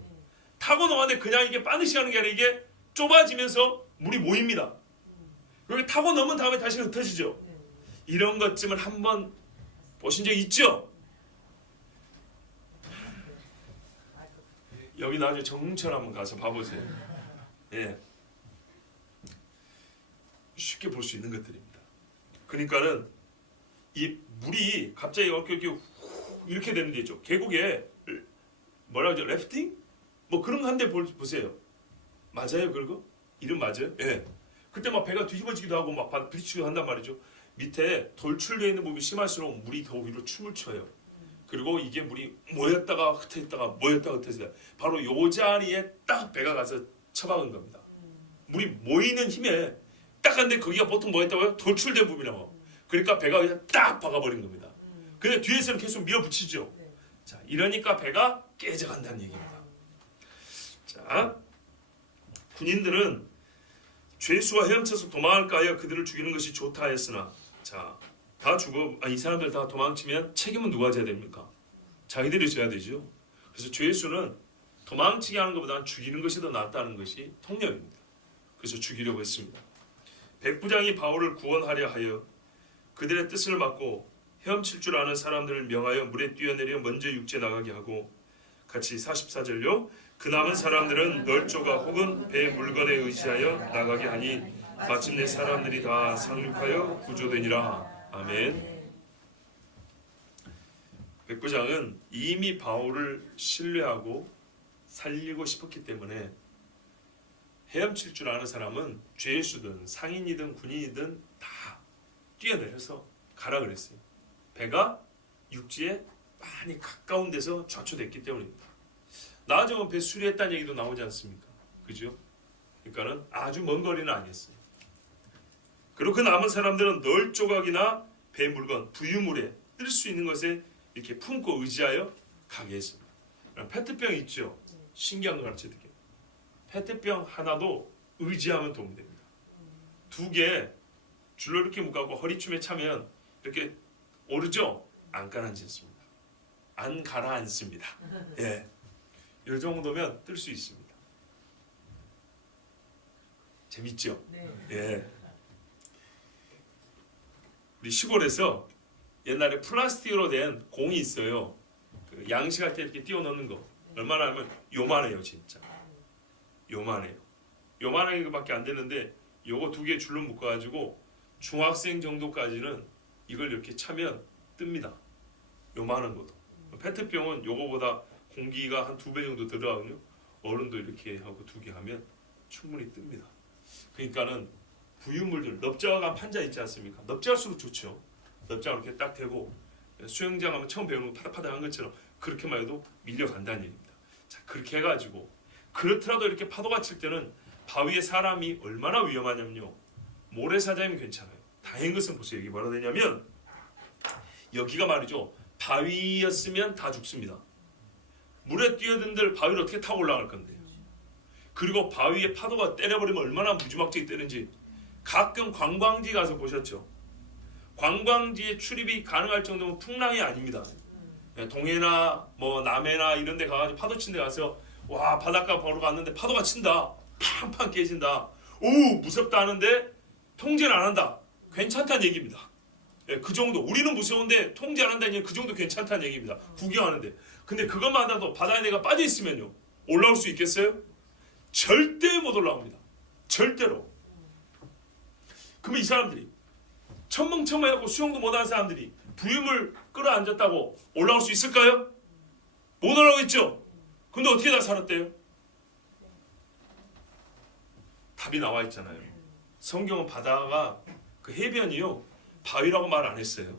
타고 넘어가는데 그냥 이게 빠듯이 가는 게 아니라 이게 좁아지면서 물이 모입니다. 여기 타고 넘은 다음에 다시 흩어지죠. 이런 것쯤은 한번 보신 적 있죠? 여기 나중에 정릉천 한번 가서 봐보세요. 예, 쉽게 볼 수 있는 것들입니다. 그러니까는 이 물이 갑자기 이렇게 되는 게 있죠. 계곡에 뭐라 그러죠? 래프팅? 뭐 그런 거 한 대 보세요. 맞아요, 그거? 이름 맞아요? 예. 그때 막 배가 뒤집어지기도 하고 막 부딪히기도 한단 말이죠. 밑에 돌출되어 있는 부분이 심할수록 물이 더 위로 춤을 춰요. 그리고 이게 물이 모였다가 흩어졌다가 모였다가 흩어지다. 바로 요 자리에 딱 배가 가서 처박은 겁니다. 물이 모이는 힘에 딱 한데 거기가 보통 뭐였다고요? 돌출된 부분이라고. 그러니까 배가 그냥 딱 박아버린 겁니다. 근데 뒤에서는 계속 밀어붙이죠. 자, 이러니까 배가 깨져간다는 얘기입니다. 자, 군인들은 죄수가 헤엄쳐서 도망할까 하여 그들을 죽이는 것이 좋다 했으나, 자, 다 죽어, 이 사람들 다 도망치면 책임은 누가 져야 됩니까? 자기들이 져야 되죠. 그래서 죄수는 도망치게 하는 것보다는 죽이는 것이 더 낫다는 것이 통념입니다. 그래서 죽이려고 했습니다. 백부장이 바울을 구원하려 하여 그들의 뜻을 막고 헤엄칠 줄 아는 사람들을 명하여 물에 뛰어내려 먼저 육지에 나가게 하고, 같이 44절요. 그 남은 사람들은 널조가 혹은 배 물건에 의지하여 나가게 하니 마침내 사람들이 다 상륙하여 구조되니라. 아멘. 백부장은 이미 바울을 신뢰하고 살리고 싶었기 때문에 헤엄칠 줄 아는 사람은 죄수든 상인이든 군인이든 다 뛰어내려서 가라 그랬어요. 배가 육지에 많이 가까운 데서 좌초됐기 때문입니다. 나중에 배 수리했다는 얘기도 나오지 않습니까? 그죠? 그러니까는 아주 먼 거리는 아니었어요. 그리고 그 남은 사람들은 널 조각이나 배 물건, 부유물에 뜰 수 있는 것에 이렇게 품고 의지하여 가게 했습니다. 페트병 있죠? 신기한 거 가르쳐드릴게요. 페트병 하나도 의지하면 도움이 됩니다. 두 개 줄로 이렇게 묶어갖고 허리춤에 차면 이렇게 오르죠? 안 가라앉습니다. 안 가라앉습니다. 예, 이 정도면 뜰 수 있습니다. 재밌죠? 네. 예. 우리 시골에서 옛날에 플라스틱으로 된 공이 있어요. 그 양식할 때 이렇게 띄워 넣는 거. 얼마나 하면 요만해요, 진짜. 요만해요. 요만한 것밖에 안 되는데 요거 두 개 줄로 묶어가지고 중학생 정도까지는 이걸 이렇게 차면 뜹니다. 요만한 것도. 페트병은 요거보다 공기가 한 2배 정도 들어가거든요. 어른도 이렇게 하고 두 개 하면 충분히 뜹니다. 그러니까는 부유물들, 넙자가 판자 있지 않습니까? 넙자할수록 좋죠. 넙자가 이렇게 딱 대고 수영장 하면 처음 배우는 거 파닥파닥한 것처럼 그렇게만 해도 밀려간다는 얘기입니다. 자, 그렇게 해가지고 그렇더라도 이렇게 파도가 칠 때는 바위에 사람이 얼마나 위험하냐면요. 모래사장이면 괜찮아요. 다행인 것은 보세요. 여기 뭐라 되냐면 여기가 말이죠. 바위였으면 다 죽습니다. 물에 뛰어든들 바위를 어떻게 타고 올라갈 건데요. 그리고 바위에 파도가 때려버리면 얼마나 무지막지게 때는지 가끔 관광지 가서 보셨죠? 관광지에 출입이 가능할 정도면 풍랑이 아닙니다. 동해나 뭐 남해나 이런 데 가가지고 파도 친 데 가서 와 바닷가 보러 갔는데 파도가 친다. 팡팡 깨진다. 오 무섭다 하는데 통제를 안 한다. 괜찮다는 얘기입니다. 예, 그 정도. 우리는 무서운데 통제 안 한다는 얘기는 그 정도 괜찮다는 얘기입니다. 구경하는데. 근데 그것만 하도 바다에 내가 빠져 있으면요. 올라올 수 있겠어요? 절대 못 올라옵니다. 절대로. 그러면 이 사람들이 천멍천멍하고 수영도 못하는 사람들이 부임을 끌어안졌다고 올라올 수 있을까요? 못 올라오겠죠? 근데 어떻게 다 살았대요? 답이 나와 있잖아요. 성경은 바다가 그 해변이요 바위라고 말 안 했어요.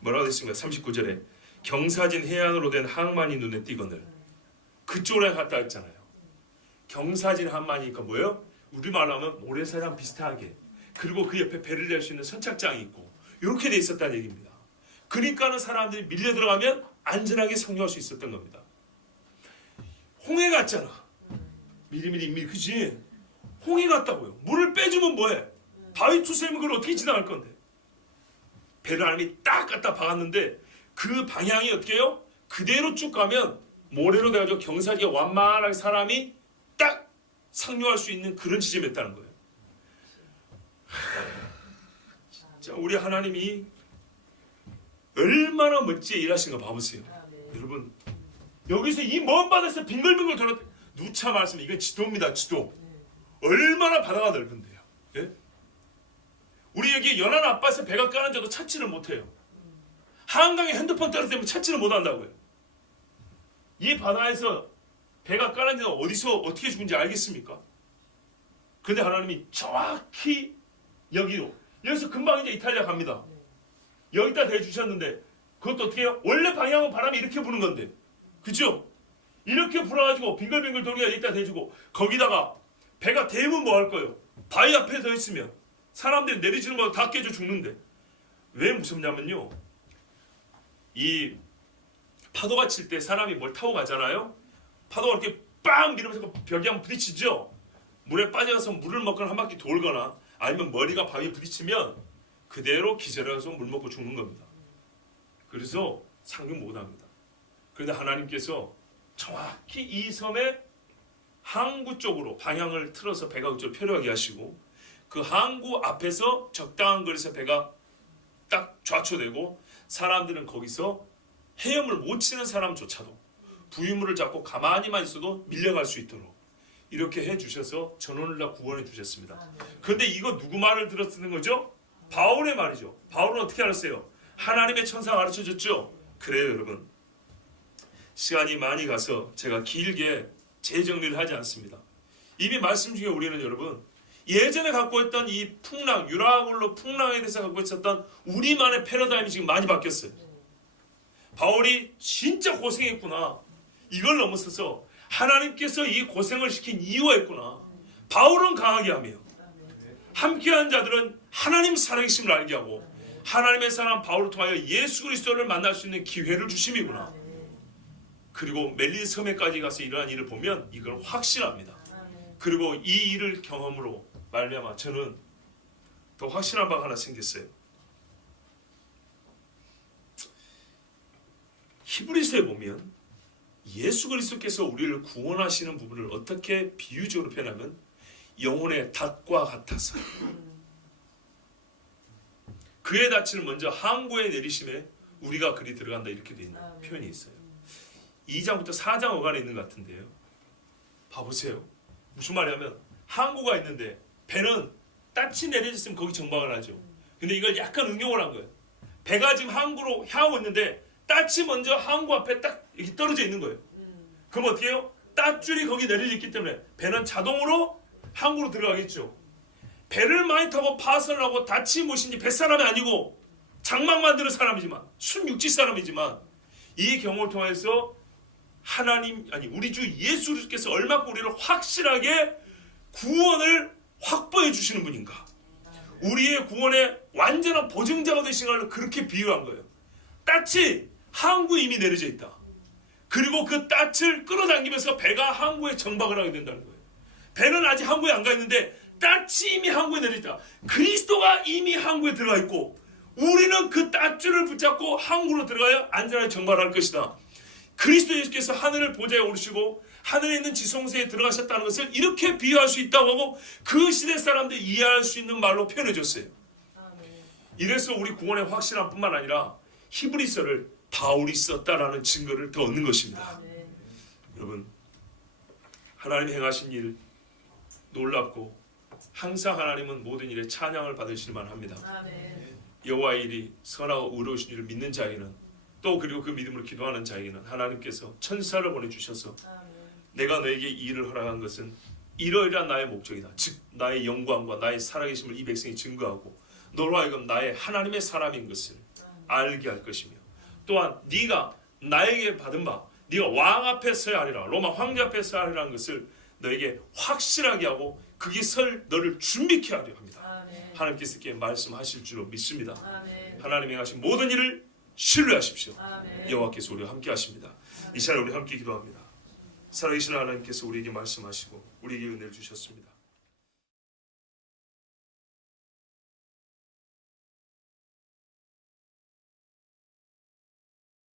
뭐라고 했습니까? 39절에 경사진 해안으로 된 항만이 눈에 띄거늘. 그쪽으로 갔다 했잖아요. 경사진 항만이니까 뭐예요? 우리말로 하면 모래사장 비슷하게. 그리고 그 옆에 배를 댈 수 있는 선착장이 있고 이렇게 돼 있었다는 얘기입니다. 그러니까는 사람들이 밀려 들어가면 안전하게 상륙할 수 있었던 겁니다. 홍해 같잖아. 미리미리 그지? 홍해 같다고요. 물을 빼주면 뭐해? 바위 투세면 그걸 어떻게 지나갈 건데? 배를 안에 딱 갖다 박았는데 그 방향이 어떻게 해요? 그대로 쭉 가면 모래로 돼가지고 경사지가 완만하게 사람이 딱 상륙할 수 있는 그런 지점이었다는 거예요. 자, 우리 하나님이 얼마나 멋지게 일하신가 봐보세요. 여러분, 여기서 이 먼 바다에서 빙글빙글 돌아, 누차 말씀, 이건 지도입니다. 지도. 얼마나 바다가 넓은데요. 예? 우리 여기 연안 앞바다에서 배가 까는데도 찾지를 못해요. 한강에 핸드폰 떨어뜨리면 찾지를 못한다고요. 이 바다에서 배가 까는데도 어디서 어떻게 죽은지 알겠습니까? 근데 하나님이 정확히 여기로, 여기서 금방 이제 이탈리아 갑니다. 여기다 대주셨는데 그것도 어떻게 해요? 원래 방향은 바람이 이렇게 부는 건데, 그죠? 이렇게 불어가지고 빙글빙글 돌기가 여기다 대주고, 거기다가 배가 대면 뭐 할 거예요? 바위 앞에 서 있으면 사람들이 내리치는 거 다 깨져 죽는데. 왜 무섭냐면요, 이 파도가 칠 때 사람이 뭘 타고 가잖아요. 파도가 이렇게 빵 밀으면서 벽에 한번 부딪히죠. 물에 빠져서 물을 먹거나 한 바퀴 돌거나 아니면 머리가 바위에 부딪히면 그대로 기절해서 물 먹고 죽는 겁니다. 그래서 상륙 못합니다. 그런데 하나님께서 정확히 이 섬의 항구 쪽으로 방향을 틀어서 배가 그쪽으로 표류하게 하시고, 그 항구 앞에서 적당한 거리에서 배가 딱 좌초되고, 사람들은 거기서 헤엄을 못 치는 사람조차도 부유물을 잡고 가만히만 있어도 밀려갈 수 있도록 이렇게 해주셔서 전원을 다 구원해 주셨습니다. 그런데 이거 누구 말을 들어 쓰는 거죠? 바울의 말이죠. 바울은 어떻게 알았어요? 하나님의 천사가 가르쳐줬죠. 그래요, 여러분. 시간이 많이 가서 제가 길게 재정리를 하지 않습니다. 이미 말씀 중에 우리는 여러분, 예전에 갖고 있던 이 풍랑, 유라굴로 풍랑에 대해서 갖고 있었던 우리만의 패러다임이 지금 많이 바뀌었어요. 바울이 진짜 고생했구나, 이걸 넘어서서 하나님께서 이 고생을 시킨 이유가 있구나. 바울은 강하게 하며 함께한 자들은 하나님 살아계심을 알게 하고, 하나님의 사람 바울을 통하여 예수 그리스도를 만날 수 있는 기회를 주심이구나. 그리고 멜린 섬에까지 가서 일어난 일을 보면 이건 확실합니다. 그리고 이 일을 경험으로 말미암아 저는 더 확실한 바가 하나 생겼어요. 히브리서에 보면 예수 그리스도께서 우리를 구원하시는 부분을 어떻게 비유적으로 표현하면 영혼의 닷과 같아서, 그의 닻을 먼저 항구에 내리심에 우리가 그리 들어간다, 이렇게 되어 있는 표현이 있어요. 2장부터 4장 어간에 있는 것 같은데요. 봐보세요. 무슨 말이냐면 항구가 있는데 배는 닻이 내려졌으면 거기 정박을 하죠. 근데 이걸 약간 응용을 한 거예요. 배가 지금 항구로 향하고 있는데 닻이 먼저 항구 앞에 딱 이렇게 떨어져 있는 거예요. 그럼 어떻게 해요? 땄줄이 거기 내려져 있기 때문에 배는 자동으로 항구로 들어가겠죠. 배를 많이 타고 파선을 하고 닻이 무엇인지 뱃사람이 아니고 장막 만드는 사람이지만, 순육지 사람이지만, 이 경험을 통해서 하나님, 아니 우리 주 예수 그리스도께서 얼마큼 우리를 확실하게 구원을 확보해 주시는 분인가, 우리의 구원의 완전한 보증자가 되신 걸 그렇게 비유한 거예요. 닻이 항구에 이미 내려져 있다. 그리고 그 닻을 끌어당기면서 배가 항구에 정박을 하게 된다는 거예요. 배는 아직 항구에 안 가 있는데 닻이 이미 항구에 내려 있다. 그리스도가 이미 항구에 들어가 있고, 우리는 그 땄줄을 붙잡고 항구로 들어가야 안전하게 정발할 것이다. 그리스도 예수께서 하늘을 보좌에 오르시고 하늘에 있는 지성소에 들어가셨다는 것을 이렇게 비유할 수 있다고 하고, 그 시대 사람들이 이해할 수 있는 말로 표현해 줬어요. 이래서 우리 구원의 확실함 뿐만 아니라 히브리서를 바울이 썼다라는 증거를 더 얻는 것입니다. 여러분, 하나님이 행하신 일 놀랍고, 항상 하나님은 모든 일에 찬양을 받으실 만합니다. 여호와의 일이 선하고 의로우신 일을 믿는 자에게는, 또 그리고 그 믿음으로 기도하는 자에게는 하나님께서 천사를 보내주셔서 내가 너에게 이 일을 허락한 것은 이러이러한 나의 목적이다. 즉 나의 영광과 나의 살아계심을 이 백성이 증거하고 너로 하여금 나의 하나님의 사람인 것을 알게 할 것이며, 또한 네가 나에게 받은 바 네가 왕 앞에 서야 하리라, 로마 황제 앞에 서야 하리라는 것을 너에게 확실하게 하고 그게 설 너를 준비케 하려 합니다. 하나님께서 이렇게 말씀하실 줄로 믿습니다. 하나님이 하신 모든 일을 신뢰하십시오. 여호와께서 우리와 함께 하십니다. 이 시간에 우리 함께 기도합니다. 살아계신 하나님께서 우리에게 말씀하시고 우리에게 은혜를 주셨습니다.